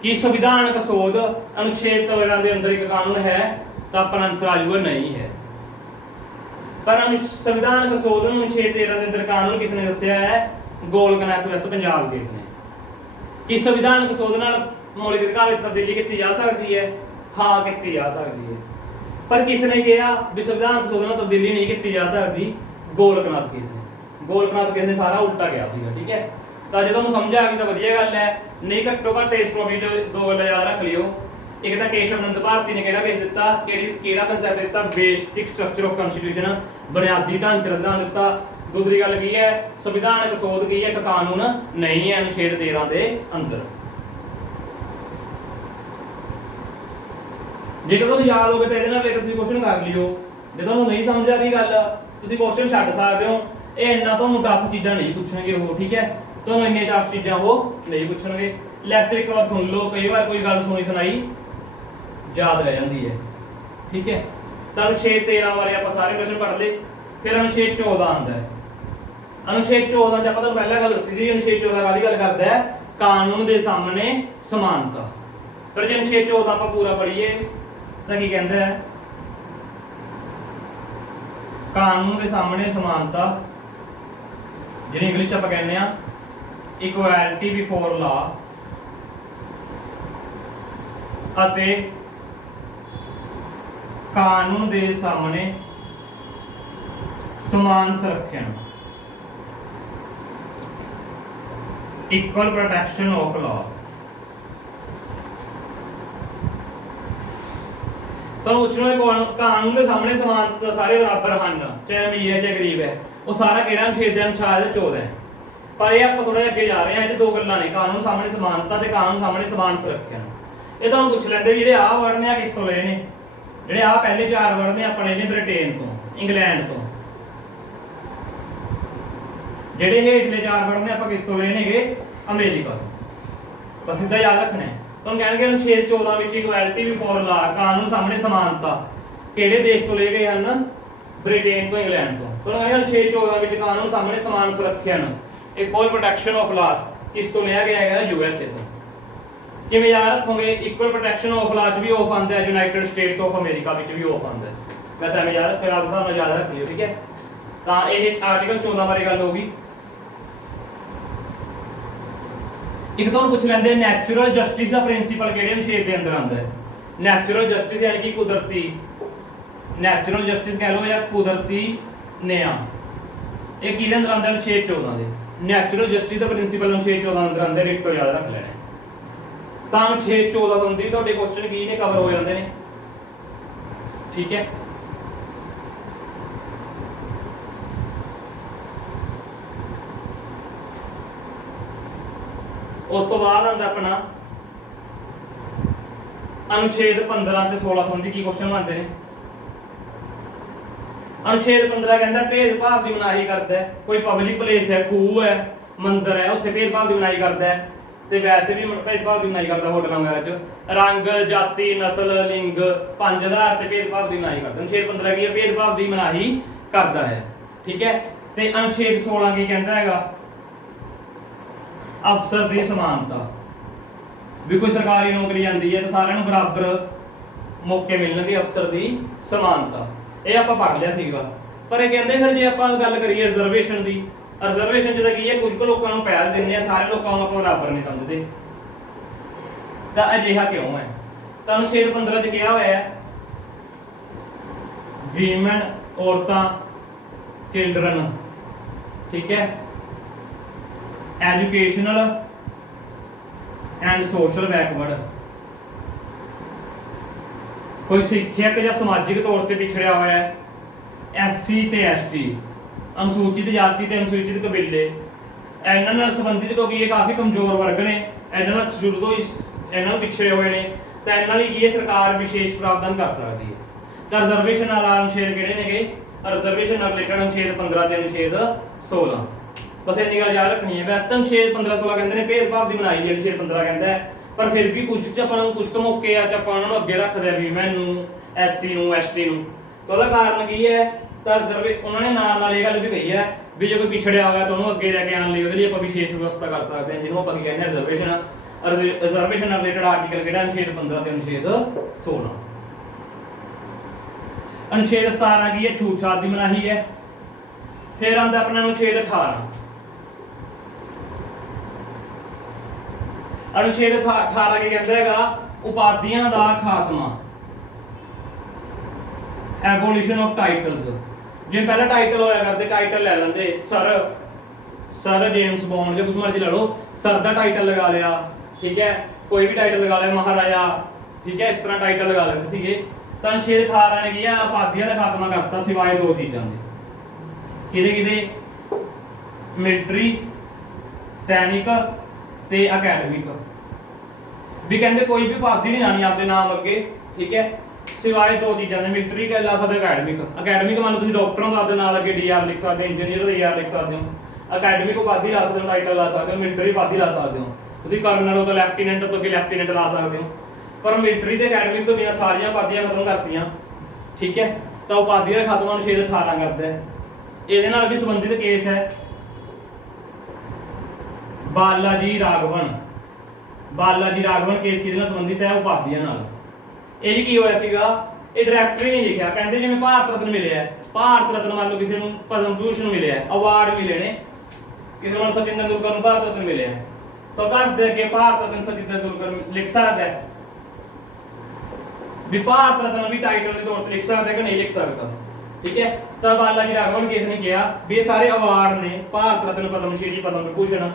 ਕਿ ਸੰਵਿਧਾਨਕ ਸੋਧ ਅਨੁਛੇਦ 13 ਦੇ ਅੰਦਰ ਇੱਕ ਕਾਨੂੰਨ ਹੈ, ਤਾਂ ਆਪਣਾ ਆਨਸਰ ਆ ਜਾਊਗਾ ਨਹੀਂ ਹੈ। ਪਰ ਸੰਵਿਧਾਨਕ ਸੋਧ ਨੂੰ ਅਨੁਛੇਦ 13 ਦੇ ਅੰਦਰ ਕਾਨੂੰਨ ਕਿਸ ਨੇ ਦੱਸਿਆ ਹੈ, ਗੋਲਕਨਾਥ ਵੈਸ ਪੰਜਾਬ ਕੇਸ ਨੇ। कि संविधानक सोध नाल मौलिक अधिकार में तब्दीली की जा सकती है? हाँ की जा सकती है। पर किसने कहा भी संविधानक सोध नाल तब्दीली नहीं की जा सकती? गोलकनाथ केस ने। गोलकनाथ केस ने सारा उल्टा किया सीगा, ठीक है। तो जो तुहानूं समझ आ गई तो वधिया गल है, नहीं घट्टो घट्ट इस टॉपिक जो दो गल्लां याद रख लियो। एक तो केशव नंद भारती ने केड़ा केस दिता, केड़ा कंसेप्ट दिता, बेसिक स्ट्रक्चर ऑफ कॉन्स्टिट्यूशन, बुनियादी ढांचे सिद्धांत दिता। दूसरी गल की है संविधानक सोध की है, एक कानून नहीं है अनुच्छेद 13 के अंदर। जेकर तुहानूं याद होवे तो इहदे नाल रिलेटेड तुसीं क्वेश्चन कर लियो। जे तुहानूं नहीं समझ आ रही गल तुसीं क्वेश्चन छड्ड सकदे हो। ਇਹ ਇੰਨਾ ਤੁਹਾਨੂੰ ਟਫ ਚੀਜ਼ਾਂ ਨਹੀਂ ਪੁੱਛਣਗੇ ਉਹ, ਠੀਕ ਹੈ। ਤੁਹਾਨੂੰ ਇੰਨੇ ਟਫ ਚੀਜ਼ਾਂ ਉਹ ਨਹੀਂ ਪੁੱਛਣਗੇ। ਲੈਕਚਰ ਇੱਕ ਵਾਰ ਸੁਣ ਲਓ, ਕਈ ਵਾਰ ਕੋਈ ਗੱਲ ਸੁਣੀ ਸੁਣਾਈ ਯਾਦ ਰਹਿ ਜਾਂਦੀ ਹੈ, ਠੀਕ ਹੈ। ਤਾਂ ਅਨੁਛੇਦ 13 ਬਾਰੇ ਆਪਾਂ ਸਾਰੇ ਕੁਐਸਚਨ ਪੜ੍ਹ ਲਏ। ਫਿਰ ਅਨੁਛੇਦ 14 ਆਉਂਦਾ ਹੈ। ਅਨੁਛੇਦ 14 ਚ ਆਪਾਂ ਤੁਹਾਨੂੰ ਪਹਿਲਾਂ ਗੱਲ ਦੱਸੀ ਸੀ, ਅਨੁਛੇਦ 14 ਕਾਹਦੀ ਗੱਲ ਕਰਦਾ ਹੈ? ਕਾਨੂੰਨ ਦੇ ਸਾਹਮਣੇ ਸਮਾਨਤਾ। ਪਰ ਜੇ ਅਨੁਛੇਦ 14 ਆਪਾਂ ਪੂਰਾ ਪੜ੍ਹੀਏ ਤਾਂ ਕੀ ਕਹਿੰਦਾ ਹੈ? ਕਾਨੂੰਨ ਦੇ ਸਾਹਮਣੇ ਸਮਾਨਤਾ, ਜਿਹਨੂੰ ਇੰਗਲਿਸ਼ ਚ ਆਪਾਂ ਕਹਿੰਦੇ ਆ ਇਕੁਐਲਿਟੀ ਬਿਫੋਰ ਲਾ, ਅਤੇ ਕਾਨੂੰਨ ਦੇ ਸਾਹਮਣੇ ਸਮਾਨ ਸੁਰੱਖਿਆ, ਇਕੁਅਲ ਪ੍ਰੋਟੈਕਸ਼ਨ ਆਫ ਲਾਜ਼। तो कानून के सामने समानता सारे बराबर हैं, चाहे अमीर है चाहे गरीब है। वो सारा केड़ा अनुच्छेद है? अनुच्छेद 14 है। पर ये आप थोड़ा अगे जा रहे हैं, दो गल्लां ने, कानून सामने समानता ते कानून सामने समान सुरक्षा। ये तुहानूं पुछ लैंदे भी जेहड़े आ वर्ड ने किस तो लए ने? जेहड़े आ पहले 4 वर्ड ने अपने ने ब्रिटेन तो, इंग्लैंड तो। जेहड़े हेठले 4 वर्ड ने आपां किस तो लए नेगे? अमेरिका तो। बस सीधा याद रखना है। तो कहेंगे अनुच्छेद 14 विच इक्वैलिटी बिफोर ला, कानून सामने समानता किहड़े देश तो ले गए हैं? ब्रिटेन तो, इंग्लैंड तो। तो अनुच्छेद 14 विच कानून सामने समान सुरक्षा, इक्वल प्रोटेक्शन ऑफ लॉज किस तो लिया गया है? यूएसए तो। किवें याद रखोगे? इक्वल प्रोटेक्शन ऑफ लॉज भी ऑफ आंदा है, यूनाइटेड स्टेट्स ऑफ अमेरिका विच भी ऑफ आंदा है। मैं तो याद फिर आप साहब याद रख लियो, ठीक है। तो यह आर्टिकल 14 बारे गल होगी। एक तो पूछ लेंगे नैचुरल जस्टिस का प्रिंसीपल किहड़े अनुच्छेद के अंदर आंदा है? नैचुरल जस्टिस यानी कि कुदरती, नैचुरल जस्टिस कह लो या कुदरती न्याय, ये किहदे अंदर आंदा? अनुच्छेद 14 के। नैचुरल जस्टिस का प्रिंसीपल अनुच्छेद 14 अंदर आंदा, रिट तो याद रख लेना। तो अनुच्छेद 14 संबंधी तुहाडे क्वेश्चन की ने कवर हो जाते हैं, ठीक है। उस तो बाद आंदा अपना अनुच्छेद 15 ते 16 संबंधी की क्वेश्चन आते हैं। अनुच्छेद 15 कहता भेदभाव की मनाही करता है। कोई पब्लिक प्लेस है, खूह है, मंदिर है, उत्थे भेदभाव की मनाही करता है। तो वैसे भी भेदभाव की मनाही करता है होटलों वगैरह च। रंग, जाति, नस्ल, लिंग, 5 आधार से भेदभाव की मनाही करता है। अनुच्छेद 15 की भेदभाव की मनाही करता है, ठीक है। तो अनुच्छेद 16 की कहता है अफसर की समानता, भी कोई सरकारी नौकरी आती है तो सारे बराबर मौके मिलने, अफसर की समानता। ये आप पढ़ लिया सीगा। पर कहते फिर जो आप गल करिए रिजर्वेशन की, रिजर्वेशन जो की है कुछ लोगों को पहल देने, सारे लोगों को आप बराबर नहीं समझते। तो अजिहा क्यों है? तो अनुच्छेद 15 च कहा हुआ है वीमेन, औरतां, चिल्ड्रन, ठीक है, एजुकेशनल एंड सोशल बैकवर्ड, कोई सिक्ख्यक या समाजिक तौर पर पिछड़िया हुआ है, एससी ते एसटी, अनुसूचित जाति ते अनुसूचित कबीले, इन्हां नाल संबंधित क्योंकि ये काफ़ी कमजोर वर्ग ने, इन्हां नाल शुरू तो इन्हां पिछड़े हुए ने, तो इन्हां लई की सरकार विशेष प्रावधान कर सकती है। तो रिजर्वेशन वाला अनुच्छेद किहड़े ने गए? रिजर्वेशन नाल रिलेटेड अनुच्छेद 15 ते अनुच्छेद 16। बस इन्नी गल याद रखनी है। वैसे तो अनुच्छेद 15-16 कहते हैं भेदभाव की मनाही है, अनुच्छेद 15 कहता है, पर फिर भी कुछ कुछ तो मौके उन्होंने अगे रखते हैं वीमेन, एससी, एसटी। तो वह कारण की है? तो उन्होंने नाल ये गल भी कही है भी जो कोई पिछड़िया हुआ तो उन्होंने अगे लैके आने लिए आप विशेष व्यवस्था कर सकते हैं, जिन्होंने आप कहते हैं रिजर्वेशन। रिजर्वेशन रिलेटेड आर्टिकल किहड़ा? अनुच्छेद 15 ते अनुच्छेद 16। अनुच्छेद 17 की है छूट छाट की मनाही है। फिर आंदा अपना अनुच्छेद 18। अनुच्छेद 18 ਕੀ ਕਹਿੰਦਾ ਹੈਗਾ ਉਪਾਧੀਆਂ ਦਾ ਖਾਤਮਾ ਐਬੋਲੀਸ਼ਨ ਆਫ ਟਾਈਟਲਸ। ਜੇ ਪਹਿਲਾ ਟਾਈਟਲ ਹੋਇਆ ਕਰਦੇ ਟਾਈਟਲ ਲੈ ਲੈਂਦੇ ਸਰ ਜੇਮਸ ਬੌਂਡ ਜਾਂ ਕੁਝ ਮਰਜ਼ੀ ਲੈ ਲਓ, ਸਰ ਦਾ ਟਾਈਟਲ ਲਗਾ ਲਿਆ, ਠੀਕ ਹੈ, ਕੋਈ ਵੀ ਟਾਈਟਲ ਲਗਾ ਲਿਆ, ਮਹਾਰਾਜਾ, ਠੀਕ ਹੈ, ਇਸ ਤਰ੍ਹਾਂ ਟਾਈਟਲ ਲਗਾ ਲੈਂਦੇ ਸੀਗੇ। ਤਾਂ अनुच्छेद 18 ਨੇ ਕੀ ਆ ਉਪਾਧੀਆਂ ਦਾ ਖਾਤਮਾ ਕਰਤਾ ਸਿਵਾਏ ਦੋ ਚੀਜ਼ਾਂ ਦੇ। ਕਿਹਦੇ ਮਿਲਟਰੀ ਸੈਨਿਕ ਤੇ ਅਕੈਡਮਿਕ। ਵੀ ਕਹਿੰਦੇ ਕੋਈ ਵੀ ਉਪਾਧੀ ਨਹੀਂ ਲਾਣੀ ਆਪਦੇ ਨਾਮ ਅੱਗੇ, ਠੀਕ ਹੈ, ਸਿਵਾਏ ਦੋ ਚੀਜ਼ਾਂ ਦੇ, ਮਿਲਟਰੀ ਕਹਿ ਲਾ ਸਕਦੇ, ਅਕੈਡਮਿਕ ਮੰਨ ਲਓ ਤੁਸੀਂ ਡਾਕਟਰ ਹੋ ਆਪਦੇ ਨਾਲ ਅੱਗੇ ਡੀਆਰ ਲਿਖ ਸਕਦੇ ਹੋ, ਇੰਜੀਨੀਅਰ ਦਾ ਡੀਆਰ ਲਿਖ ਸਕਦੇ ਹੋ, ਅਕੈਡਮਿਕ ਉਪਾਧੀ ਲਾ ਸਕਦੇ ਹੋ, ਟਾਈਟਲ ਲਾ ਸਕਦੇ ਹੋ, ਮਿਲਟਰੀ ਉਪਾਧੀ ਲਾ ਸਕਦੇ ਹੋ, ਤੁਸੀਂ ਕਰਨਲ ਹੋ ਤਾਂ ਲੈਫਟੀਨੈਂਟ ਤੋਂ ਅੱਗੇ ਲੈਫਟੀਨੈਂਟ ਲਾ ਸਕਦੇ ਹੋ। ਪਰ ਮਿਲਟਰੀ ਤੇ ਅਕੈਡਮਿਕ ਤੋਂ ਬਿਨਾਂ ਸਾਰੀਆਂ ਉਪਾਧੀਆਂ ਖਤਮ ਕਰਤੀਆਂ, ਠੀਕ ਹੈ। ਤਾਂ ਉਪਾਧੀ ਦਾ ਖਾਤਮਾ अनुच्छेद 18 ਕਰਦਾ ਹੈ। ਇਹਦੇ ਨਾਲ ਵੀ ਸੰਬੰਧਿਤ ਕੇਸ ਹੈ ਬਾਲਾਜੀ ਰਾਘਵਨ ਕੇਸ ਕਿਹਦੇ ਨਾਲ ਸੰਬੰਧਿਤ ਹੈ? ਉਪਾਧੀਆਂ ਨਾਲ। ਇਹ ਜੀ ਕੀ ਹੋਇਆ ਸੀਗਾ, ਇਹ ਡਾਇਰੈਕਟਰੀ ਨਹੀਂ ਲਿਖਿਆ, ਕਹਿੰਦੇ ਜਿਵੇਂ ਭਾਰਤ ਰਤਨ ਮਿਲਿਆ, ਭਾਰਤ ਰਤਨ ਮੰਨ ਲਓ ਕਿਸੇ ਨੂੰ ਪਦਮ ਭੂਸ਼ਣ ਮਿਲਿਆ, ਅਵਾਰਡ ਮਿਲੇ ਨੇ, ਕਿਸੇ ਨੂੰ ਸਚਿਨ ਤੇਂਦੁਲਕਰ ਨੂੰ ਭਾਰਤ ਰਤਨ ਮਿਲਿਆ, ਤਾਂ ਘਰ ਦੇ ਅੱਗੇ ਭਾਰਤ ਰਤਨ ਸਚਿਨ ਤੇਂਦੁਲਕਰ ਲਿਖ ਸਕਦਾ ਹੈ ਵੀ ਭਾਰਤ ਰਤਨ ਵੀ ਟਾਈਟਲ ਦੇ ਤੌਰ ਤੇ ਲਿਖ ਸਕਦਾ ਕਿ ਨਹੀਂ ਲਿਖ ਸਕਦਾ, ਠੀਕ ਹੈ। ਤਾਂ ਬਾਲਾਜੀ ਰਾਘਵਨ ਕੇਸ ਨੇ ਕਿਹਾ ਵੀ ਇਹ ਸਾਰੇ ਅਵਾਰਡ ਨੇ, ਭਾਰਤ ਰਤਨ, ਪਦਮ ਸ਼੍ਰੀ, ਪਦਮ ਵਿਭੂਸ਼ਣ,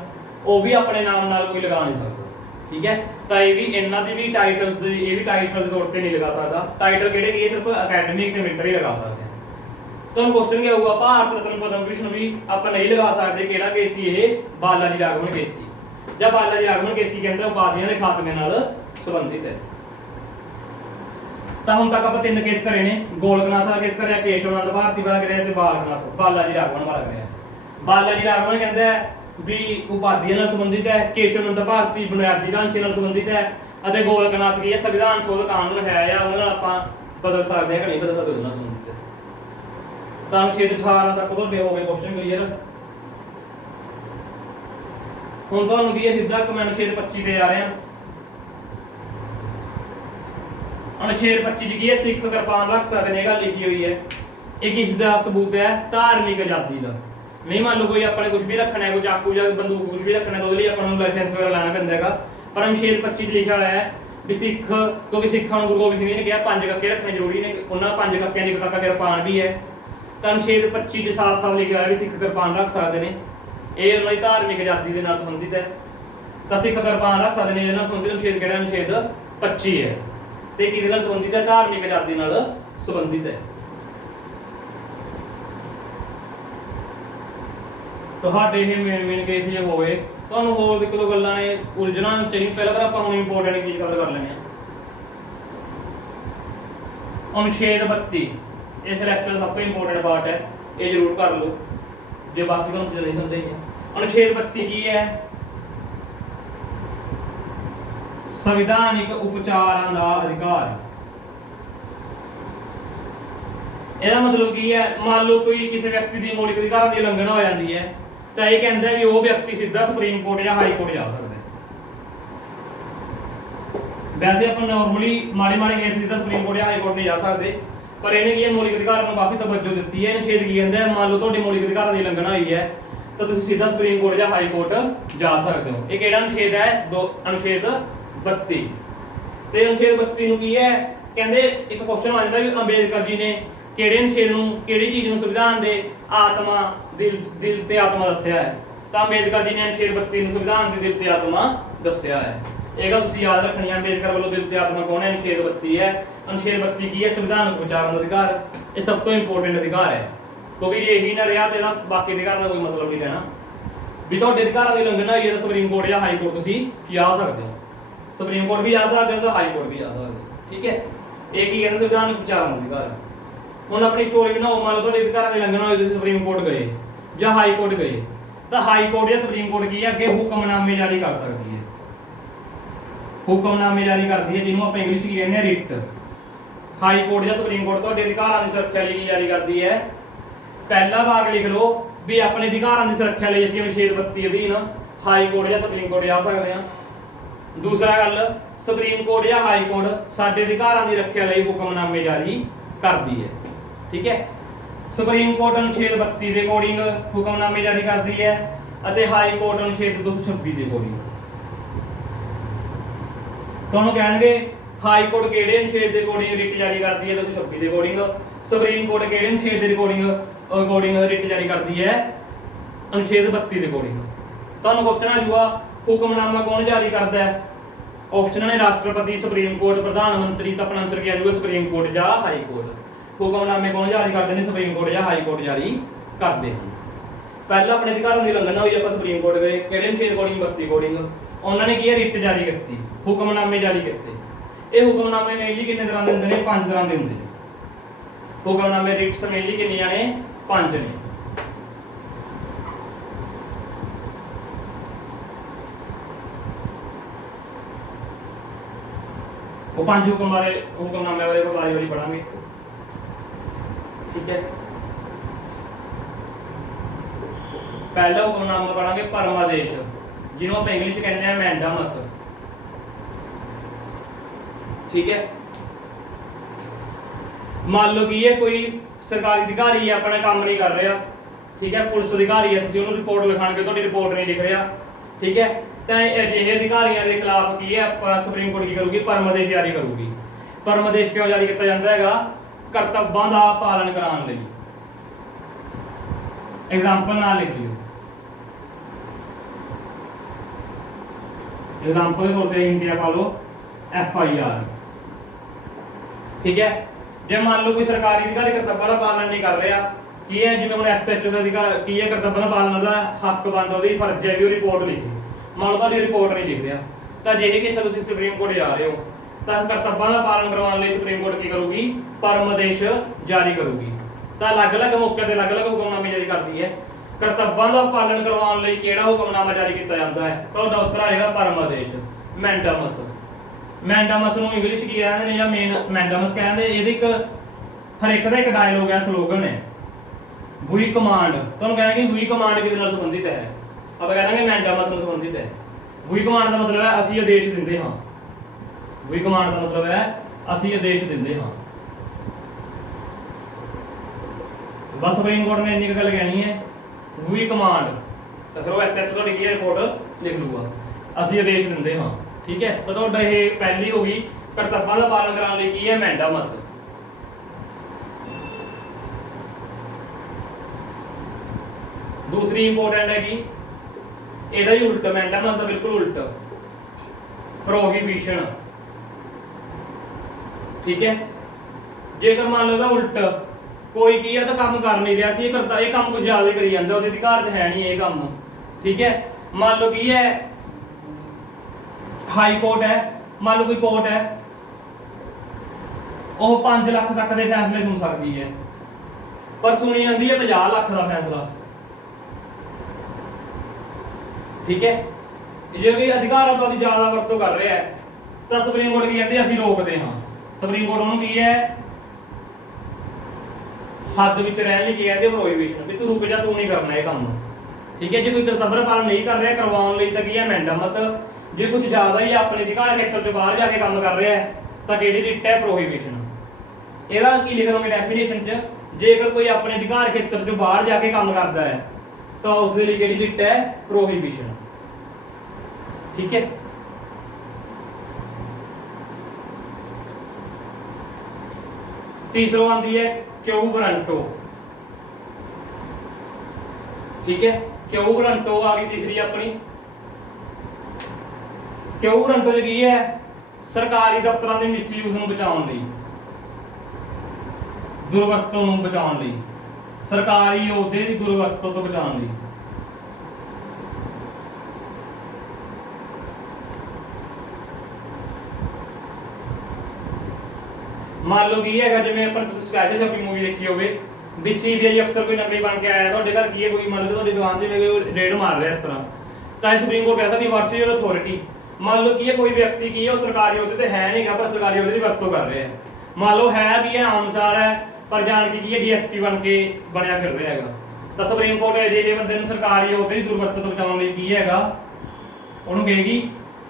ਉਹ ਵੀ ਆਪਣੇ ਨਾਮ ਨਾਲ ਕੋਈ ਲਗਾ ਨਹੀਂ ਸਕਦਾ, ਠੀਕ ਹੈ। ਤਾਂ ਇਹ ਵੀ ਇਹਨਾਂ ਦੀ ਵੀ ਟਾਈਟਲਸ ਦੇ, ਇਹ ਵੀ ਟਾਈਟਲ ਦੇ ਤੌਰ ਤੇ ਨਹੀਂ ਲਗਾ ਸਕਦਾ। ਟਾਈਟਲ ਕਿਹੜੇ ਕੀ ਸਿਰਫ ਅਕੈਡਮਿਕ ਤੇ ਮਿਲਟਰੀ ਲਗਾ ਸਕਦੇ ਆ। ਤੁਹਾਨੂੰ ਕੁਐਸਚਨ ਕੀ ਹੋਊਗਾ, ਭਾਰਤ ਰਤਨ, ਪਦਮ ਵਿਭੂਸ਼ਣ ਵੀ ਆਪਾਂ ਨਹੀਂ ਲਗਾ ਸਕਦੇ, ਕਿਹੜਾ ਕੇਸ ਸੀ ਇਹ? ਬਾਲਾਜੀ ਰਾਘਵਨ ਕੇਸ ਸੀ। ਜਾਂ ਬਾਲਾਜੀ ਰਾਘਵਨ ਕੇਸ ਸੀ ਕਹਿੰਦਾ ਉਪਾਧੀਆਂ ਦੇ ਖਾਤਮੇ ਨਾਲ ਸੰਬੰਧਿਤ ਹੈ। ਤਾਂ ਹੁਣ ਤੱਕ ਆਪਾਂ ਤਿੰਨ ਕੇਸ ਕਰੇ ਨੇ, ਗੋਲਕਨਾਥ ਦਾ ਕੇਸ ਕਰਿਆ, ਕੇਸ਼ਵਨੰਦ ਭਾਰਤੀ ਵਾਲਾ ਕਰਿਆ ਤੇ ਬਾਲਾਜੀ ਰਾਘਵਨ ਵਾਲਾ ਕਰਿਆ। ਬਾਲਾਜੀ ਰਾਘਵਨ ਕਹਿੰਦਾ ਵੀ ਉਪਾਧੀਆਂ ਨਾਲ ਸੰਬੰਧਿਤ ਹੈ, ਕੇਸ਼ਵਨੰਦ ਭਾਰਤੀ ਬੁਨਿਆਦੀ ਢਾਂਚੇ ਨਾਲ ਸੰਬੰਧਿਤ ਹੈ, ਅਤੇ ਗੋਲਕਨਾਥ ਕੀ ਹੈ ਸੰਵਿਧਾਨ ਸੋਧ ਕਾਨੂੰਨ ਹੈ ਜਾਂ ਉਹਦੇ ਨਾਲ ਆਪਾਂ ਬਦਲ ਸਕਦੇ ਹਾਂ ਕਿ ਨਹੀਂ ਬਦਲ ਸਕਦੇ, ਉਹਦੇ ਨਾਲ ਸੰਬੰਧਿਤ ਹੈ। ਤਾਂ अनुच्छेद 18 ਤੱਕ ਤੁਹਾਡੇ ਹੋ ਗਏ ਕੁਐਸਚਨ ਕਲੀਅਰ। ਹੁਣ ਤੁਹਾਨੂੰ ਕੀ ਹੈ ਸਿੱਧਾ अनुच्छेद 25 ਤੇ ਆ ਰਹੇ ਹਾਂ। अनुच्छेद 25 ਚ ਕੀ ਹੈ, ਸਿੱਖ ਕਿਰਪਾਨ ਰੱਖ ਸਕਦੇ ਨੇ, ਇਹ ਗੱਲ ਲਿਖੀ ਹੋਈ ਹੈ। ਇਹ ਕਿਸ ਦਾ ਸਬੂਤ ਹੈ? ਧਾਰਮਿਕ ਆਜ਼ਾਦੀ ਦਾ। ਨਹੀਂ ਮੰਨ ਲਓ ਕੋਈ ਆਪਣੇ ਕੁਝ ਵੀ ਰੱਖਣਾ ਹੈ, ਕੋਈ ਚਾਕੂ ਜਾਂ ਬੰਦੂਕ ਕੁਝ ਵੀ ਰੱਖਣਾ, ਤਾਂ ਉਹਦੇ ਲਈ ਆਪਾਂ ਨੂੰ ਲਾਇਸੈਂਸ ਵਗੈਰਾ ਲੈਣਾ ਪੈਂਦਾ ਹੈਗਾ। ਪਰ अनुच्छेद 25 ਚ ਲਿਖਿਆ ਹੋਇਆ ਹੈ ਵੀ ਸਿੱਖ, ਕਿਉਂਕਿ ਸਿੱਖਾਂ ਨੂੰ ਗੁਰੂ ਗੋਬਿੰਦ ਸਿੰਘ ਜੀ ਨੇ ਕਿਹਾ 5 ਕੱਕੇ ਰੱਖਣੇ ਜ਼ਰੂਰੀ ਨੇ, ਉਹਨਾਂ 5 ਕੱਕਿਆਂ ਦੀ ਇੱਕ ਕੱਕਾ ਕਿਰਪਾਨ ਵੀ ਹੈ। ਤਾਂ अनुच्छेद 25 ਦੇ ਸਾਫ਼ ਲਿਖਿਆ ਹੋਇਆ ਵੀ ਸਿੱਖ ਕਿਰਪਾਨ ਰੱਖ ਸਕਦੇ ਨੇ, ਇਹ ਉਹਨਾਂ ਦੀ ਧਾਰਮਿਕ ਆਜ਼ਾਦੀ ਦੇ ਨਾਲ ਸੰਬੰਧਿਤ ਹੈ। ਤਾਂ ਸਿੱਖ ਕਿਰਪਾਨ ਰੱਖ ਸਕਦੇ ਨੇ, ਇਹਦੇ ਨਾਲ ਸੰਬੰਧਿਤ अनुच्छेद ਕਿਹੜਾ? अनुच्छेद 25 ਹੈ। ਤੇ ਕਿਹਦੇ ਨਾਲ ਸੰਬੰਧਿਤ ਹੈ? ਧਾਰਮਿਕ ਆਜ਼ਾਦੀ ਨਾਲ ਸੰਬੰਧਿਤ ਹੈ। ਤੁਹਾਡੇ ਇਹ ਮੇਨ ਕੇਸ ਜੇ ਹੋਵੇ, ਤੁਹਾਨੂੰ ਹੋਰ ਇੱਕ ਦੋ ਗੱਲਾਂ ਨੇ ਉਲਝਣਾ ਚਾਹੀਦੀ ਪਹਿਲਾਂ, ਪਰ ਆਪਾਂ ਹੁਣ ਇੰਪੋਰਟੈਂਟ ਚੀਜ਼ ਕਵਰ ਕਰ ਲੈਣੇ ਆ। अनुच्छेद 32 ਇਸ ਲੈਕਚਰ ਦਾ ਸਭ ਤੋਂ ਇੰਪੋਰਟੈਂਟ ਪਾਰਟ ਹੈ, ਇਹ ਜ਼ਰੂਰ ਕਰ ਲਓ ਜੇ ਬਾਕੀ ਤੁਹਾਨੂੰ ਨਹੀਂ ਸਮਝਦੇ। अनुच्छेद 32 ਕੀ ਹੈ? ਸੰਵਿਧਾਨਿਕ ਉਪਚਾਰਾਂ ਦਾ ਅਧਿਕਾਰ। ਇਹਦਾ ਮਤਲਬ ਕੀ ਹੈ? ਮੰਨ ਲਓ ਕੋਈ ਕਿਸੇ ਵਿਅਕਤੀ ਦੀ ਮੌਲਿਕ ਅਧਿਕਾਰਾਂ ਦੀ ਉਲੰਘਣਾ ਹੋ ਜਾਂਦੀ ਹੈ, ਤਾਂ ਇਹ ਕਹਿੰਦਾ ਵੀ ਉਹ ਵਿਅਕਤੀ ਸਿੱਧਾ ਸੁਪਰੀਮ ਕੋਰਟ ਜਾਂ ਹਾਈ ਕੋਰਟ ਜਾ ਸਕਦਾ ਹੈ। ਵੈਸੇ ਆਪਾਂ ਨਾਰਮਲੀ ਮਾੜੇ ਕੇਸ ਸਿੱਧਾ ਸੁਪਰੀਮ ਕੋਰਟ ਜਾਂ ਹਾਈ ਕੋਰਟ ਨਹੀਂ ਜਾ ਸਕਦੇ, ਪਰ ਇਹਨੇ ਕੀ ਮੌਲਿਕ ਅਧਿਕਾਰਾਂ ਨੂੰ ਕਾਫੀ ਤਵੱਜੋ ਦਿੱਤੀ ਹੈ। अनुच्छेद ਕੀ ਕਹਿੰਦਾ ਹੈ? ਮੰਨ ਲਓ ਤੁਹਾਡੀ ਮੌਲਿਕ ਅਧਿਕਾਰਾਂ ਦੀ ਉਲੰਘਣਾ ਹੋਈ ਹੈ, ਤਾਂ ਤੁਸੀਂ ਸਿੱਧਾ ਸੁਪਰੀਮ ਕੋਰਟ ਜਾਂ ਹਾਈ ਕੋਰਟ ਜਾ ਸਕਦੇ ਹੋ। ਇਹ ਕਿਹੜਾ अनुच्छेद ਹੈ? अनुच्छेद 32। ਤੇ अनुच्छेद 32 ਨੂੰ ਕੀ ਹੈ ਕਹਿੰਦੇ? ਇੱਕ ਕੁਐਸਚਨ ਆ ਜਾਂਦਾ ਵੀ ਅੰਬੇਦਕਰ ਜੀ ਨੇ ਕਿਹੜੇ अनुच्छेद ਨੂੰ, ਕਿਹੜੀ ਚੀਜ਼ ਨੂੰ ਸੰਵਿਧਾਨ ਦੇ ਆਤਮਾ, ਦਿਲ ਤੇ ਆਤਮਾ ਦੱਸਿਆ ਹੈ? ਤਾਂ ਅੰਬੇਦਕਰ ਜੀ ਨੇ अनुच्छेद 32 ਨੂੰ ਸੰਵਿਧਾਨ ਦੀ ਦਿਲ ਤੇ ਆਤਮਾ ਦੱਸਿਆ ਹੈ। ਇਹ ਗੱਲ ਤੁਸੀਂ ਯਾਦ ਰੱਖਣੀ ਹੈ, ਅੰਬੇਦਕਰ ਵੱਲੋਂ ਦਿਲ ਤੇ ਆਤਮਾ ਕੌਣ ਹੈ? अनुच्छेद 32 ਹੈ। अनुच्छेद 32 ਕੀ ਹੈ? ਸੰਵਿਧਾਨਕ ਵਿਚਾਰਨ ਦਾ ਅਧਿਕਾਰ। ਇਹ ਸਭ ਤੋਂ ਇੰਪੋਰਟੈਂਟ ਅਧਿਕਾਰ ਹੈ, ਕਿਉਂਕਿ ਜੇ ਇਹੀ ਨਾ ਰਿਹਾ ਤੇ ਇਹਦਾ ਬਾਕੀ ਅਧਿਕਾਰਾਂ ਦਾ ਕੋਈ ਮਤਲਬ ਨਹੀਂ ਰਹਿਣਾ। ਵੀ ਤੁਹਾਡੇ ਅਧਿਕਾਰਾਂ ਦੀ ਉਲੰਘਣਾ ਹੋਈ ਹੈ ਤਾਂ ਸੁਪਰੀਮ ਕੋਰਟ ਜਾਂ ਹਾਈ ਕੋਰਟ ਤੁਸੀਂ ਜਾ ਸਕਦੇ ਹੋ, ਸੁਪਰੀਮ ਕੋਰਟ ਵੀ ਜਾ ਸਕਦੇ ਹੋ ਤਾਂ ਹਾਈ ਕੋਰਟ ਵੀ ਜਾ ਸਕਦੇ ਹੋ, ਠੀਕ ਹੈ। ਇਹ ਕੀ ਕਹਿੰਦੇ? ਸੰਵਿਧਾਨਕ ਵਿਚਾਰਨ ਦਾ ਅਧਿਕਾਰ। ਹੁਣ ਆਪਣੀ ਸਟੋਰੀ ਬਣਾਓ, ਮੰਨ ਲਓ ਤੁਹਾਡੇ ਅਧਿਕਾਰਾਂ ਦੀ ਉਲੰਘਣਾ ਹੋਈ, ਤੁਸੀਂ ਸੁਪਰੀਮ ਕੋਰਟ ਗਏ ਜਾਂ ਹਾਈ ਕੋਰਟ ਗਏ, ਤਾਂ ਹਾਈ ਕੋਰਟ ਜਾਂ ਸੁਪਰੀਮ ਕੋਰਟ ਕੀ ਹੈ? ਅੱਗੇ ਹੁਕਮਨਾਮੇ ਜਾਰੀ ਕਰ ਸਕਦੀ ਹੈ। ਹੁਕਮਨਾਮੇ ਜਾਰੀ ਕਰਦੀ ਹੈ, ਜਿਹਨੂੰ ਆਪਾਂ ਇੰਗਲਿਸ਼ ਵਿੱਚ ਕਹਿੰਦੇ ਹਾਂ ਰਿਟ। ਹਾਈ ਕੋਰਟ ਜਾਂ ਸੁਪਰੀਮ ਕੋਰਟ ਤੁਹਾਡੇ ਅਧਿਕਾਰਾਂ ਦੀ ਸੁਰੱਖਿਆ ਲਈ ਕੀ ਜਾਰੀ ਕਰਦੀ ਹੈ? ਪਹਿਲਾ ਭਾਗ ਲਿਖ ਲਓ ਵੀ ਆਪਣੇ ਅਧਿਕਾਰਾਂ ਦੀ ਸੁਰੱਖਿਆ ਲਈ ਅਸੀਂ अनुच्छेद 32 ਅਧੀਨ ਹਾਈ ਕੋਰਟ ਜਾਂ ਸੁਪਰੀਮ ਕੋਰਟ ਜਾ ਸਕਦੇ ਹਾਂ। ਦੂਸਰਾ ਗੱਲ, ਸੁਪਰੀਮ ਕੋਰਟ ਜਾਂ ਹਾਈ ਕੋਰਟ ਸਾਡੇ ਅਧਿਕਾਰਾਂ ਦੀ ਰੱਖਿਆ ਲਈ ਹੁਕਮਨਾਮੇ ਜਾਰੀ ਕਰਦੀ ਹੈ, ਠੀਕ ਹੈ। ਸੁਪਰੀਮ ਕੋਰਟ अनुच्छेद 32 ਦੇ ਅਕੋਰਡਿੰਗ ਹੁਕਮਨਾਮੇ ਜਾਰੀ ਕਰਦੀ ਹੈ ਅਤੇ ਹਾਈ ਕੋਰਟ अनुच्छेद 226 ਦੇ ਅਕੋਰਡਿੰਗ। ਤੁਹਾਨੂੰ ਕਹਿਣਗੇ ਹਾਈ ਕੋਰਟ ਕਿਹੜੇ ਅਨੁਛੇਦ ਦੇ ਅਕੋਰਡਿੰਗ ਰਿਟ ਜਾਰੀ ਕਰਦੀ ਹੈ 226 ਦੇ ਅਕੋਰਡਿੰਗ, ਸੁਪਰੀਮ ਕੋਰਟ ਕਿਹੜੇ ਅਨੁਛੇਦ ਦੇ ਅਕੋਰਡਿੰਗ ਰਿਟ ਜਾਰੀ ਕਰਦੀ ਹੈ ਅਨੁਛੇਦ 32 ਦੇ ਅਕੋਰਡਿੰਗ। ਤੁਹਾਨੂੰ ਕੁਐਸਚਨ ਆ ਜੂਗਾ ਹੁਕਮਨਾਮਾ ਕੌਣ ਜਾਰੀ ਕਰਦਾ ਹੈ? ਆਪਸ਼ਨ ਨੇ ਰਾਸ਼ਟਰਪਤੀ, ਸੁਪਰੀਮ ਕੋਰਟ, ਪ੍ਰਧਾਨ ਮੰਤਰੀ। ਤਾਂ ਆਪਣਾ ਆਨਸਰ ਕੀ ਆ ਜੂਗਾ ਸੁਪਰੀਮ ਕੋਰਟ ਜਾਂ ਹਾਈ ਕੋਰਟ। ਹੁਕਮਨਾਮੇ ਕੌਣ ਜਾਰੀ ਕਰਦੇ ਨੇ? ਸੁਪਰੀਮ ਕੋਰਟ ਜਾਂ ਹਾਈ ਕੋਰਟ ਜਾਰੀ ਕਰਦੇ ਹਨ। ਪਹਿਲਾਂ ਆਪਣੇ ਅਧਿਕਾਰਾਂ ਦੀ ਉਲੰਘਣਾ ਹੋਈ ਆਪਾਂ ਸੁਪਰੀਮ ਕੋਰਟ ਗਏ, ਕਿਹੜੇ ਅਨੁਛੇਦ ਅਕੋਰਡਿੰਗ 32 ਅਕੋਰਡਿੰਗ ਉਹਨਾਂ ਨੇ ਕੀ ਹੈ ਰਿਟ ਜਾਰੀ ਕੀਤੀ, ਹੁਕਮਨਾਮੇ ਜਾਰੀ ਕੀਤੇ। ਇਹ ਹੁਕਮਨਾਮੇ ਮੇਨਲੀ ਕਿੰਨੇ ਤਰ੍ਹਾਂ ਦੇ ਹੁੰਦੇ ਨੇ? 5 ਤਰ੍ਹਾਂ ਦੇ ਹੁੰਦੇ ਨੇ ਹੁਕਮਨਾਮੇ। ਰਿਟਸ ਮੇਨਲੀ ਕਿੰਨੀਆਂ ਨੇ? 5 ਨੇ। ਉਹ 5 ਹੁਕਮਨਾਮੇ ਬਾਰੇ ਵਾਰੀ ਪੜਾਂਗੇ, ਠੀਕ ਹੈ। पहला हुक्मनामा पढ़ांगे परमादेश, जिन्हों आप इंग्लिश कहते हैं मैंडामस, ठीक है। मान लो कि ये कोई सरकारी अधिकारी है अपना काम नहीं कर रहा, ठीक है, पुलिस अधिकारी है, तुसीं उहनूं रिपोर्ट लिखाणगे, तुहाडी रिपोर्ट नहीं लिख रहा, ठीक है, तो अजिहे अधिकारियों के खिलाफ की है सुप्रीम कोर्ट की करूगी? परमादेश जारी करूगी। परमादेश क्यों जारी किया जाता है? करतव्यां दा पालन कराउण लई। एग्जाम्पल ना लिख लियो, एग्जाम्पल के तौर पर इंडिया पा लो FIR, ठीक है। जब मान लो कोई सरकारी अधिकारी कर्तव्य का पालन नहीं कर रहा, की है जिवें हुण SHO का अधिकार की है कर्तव्य का पालन का हक बनता, उसकी फर्ज है भी रिपोर्ट लिखे। मान लो तुहाडी रिपोर्ट नहीं लिख रहा, तो जे कि तुसीं सुप्रीम कोर्ट जा रहे हो, तो कर्तव्य का पालन करवाने लई सुप्रीम कोर्ट की करूगी? परमादेश जारी करूगी। तो अलग अलग मौके पर अलग अलग हुक्मनामे जारी करती है। कर्तव्यों का पालन करवाने लई किहड़ा हुक्मनामा जारी किया जाता है? तो उत्तर आएगा परमादेश, मैंडामस। मैंडामस नूं इंग्लिश की कहते हैं या मेन मैंडामस कहते हैं। ये हर एक का एक डायलॉग है, स्लोगन है, वी कमांड। तुहानूं कहना कि वी कमांड किस नाल संबंधित है? आप कहेंगे मैंडामस नाल संबंधित है। वी कमांड का मतलब है असीं आदेश दिंदे हां। वी कमांड का मतलब है असीं आदेश दिंदे हां। बस सुप्रीम कोर्ट ने इन्नी गल कहनी है, वी कमांड, तो फिर वो SHO तो की रिपोर्ट लिख लूगा, असीं आदेश दिंदे हां, ठीक है। तो तुहाडा ये पहली हो गई कर्तव्यों का पालन कराने लई की है मैंडामस। दूसरी इंपोर्टेंट है कि ਇਹਦਾ ਹੀ ਉਲਟ ਮੈਂਡਾਮਸ ਦਾ ਬਿਲਕੁਲ ਉਲਟ ਪ੍ਰੋਹਿਬਿਸ਼ਨ, ਠੀਕ ਹੈ। ਜੇਕਰ ਮੰਨ ਲਓ ਦਾ ਉਲਟ कोई की है तो काम कर नहीं रहा, ये करता ये काम कुछ ज्यादा करी जाता, उसके अधिकार है नहीं ये काम, ठीक है। मान लो की है हाई कोर्ट है, मान लो कोई कोर्ट है, वह 5 लाख तक के फैसले सुन सकती है, पर सुनी जाती है 50 लाख का फैसला, ठीक है। जो भी अधिकारों तो ज्यादा वरतों कर रहा है, तो सुप्रीम कोर्ट की कहते असीं रोकते हाँ। सुप्रीम कोर्ट उन्होंने की है हद विच रहने लई कहते प्रोहिबिशन, भी तू रुक जा, तू नहीं करना ये काम, ठीक है। जो कोई कर्तव्य पालन नहीं कर रहा करवाने लई तां की है मैंडामस। जो कुछ ज्यादा ही अपने अधिकार खेत्र से बाहर जाके काम कर रहा है तो किहड़ी रिट है? प्रोहिबिशन। ਇਹਦਾ ਕੀ ਲਿਖਾਂਗੇ ਡੈਫੀਨੇਸ਼ਨ ਚ? ਜੇਕਰ ਕੋਈ ਆਪਣੇ ਅਧਿਕਾਰ ਖੇਤਰ ਤੋਂ ਬਾਹਰ ਜਾ ਕੇ ਕੰਮ ਕਰਦਾ ਹੈ ਤਾਂ ਉਸ ਦੇ ਲਈ ਕਿਹੜੀ ਰਿਟ ਹੈ? ਪ੍ਰੋਹਿਬਿਸ਼ਨ, ਠੀਕ ਹੈ। तीसरा आती है क्यू वारंटो, ठीक है। क्यू वारंटो आ गई तीसरी अपनी। क्यू वारंटो की है सरकारी दफ्तरों के मिसयूज नूं बचाउण लई, दुर्वरतों नूं बचाउण लई, सरकारी अहुदे की दुर्वरतों तो बचाउण लई। मान लो की है जिवें अपन स्पैशल शॉपिंग मूवी देखी होवे, भी सीबीआई अफसर कोई नकली बन के आया तुहाडे घर, की है कोई मान लो तुहाडी दुकान ते कोई रेड मार रहा है इस तरह, तो सुप्रीम कोर्ट कहता कि वर्स योर अथॉरिटी। मान लो कि कोई व्यक्ति की है सरकारी अहुदे ते है नहीं गा, पर सरकारी अहुदे की वरतों कर रहा है। मान लो है भी है आमसार है, पर जान के की है DSP बन के बनया फिर रहा है, तो सुप्रीम कोर्ट अजिहे बंदे नूं सरकारी अहुदे की दुर्वरतों तो बचाउण लई की हैगा उहनूं कहेगी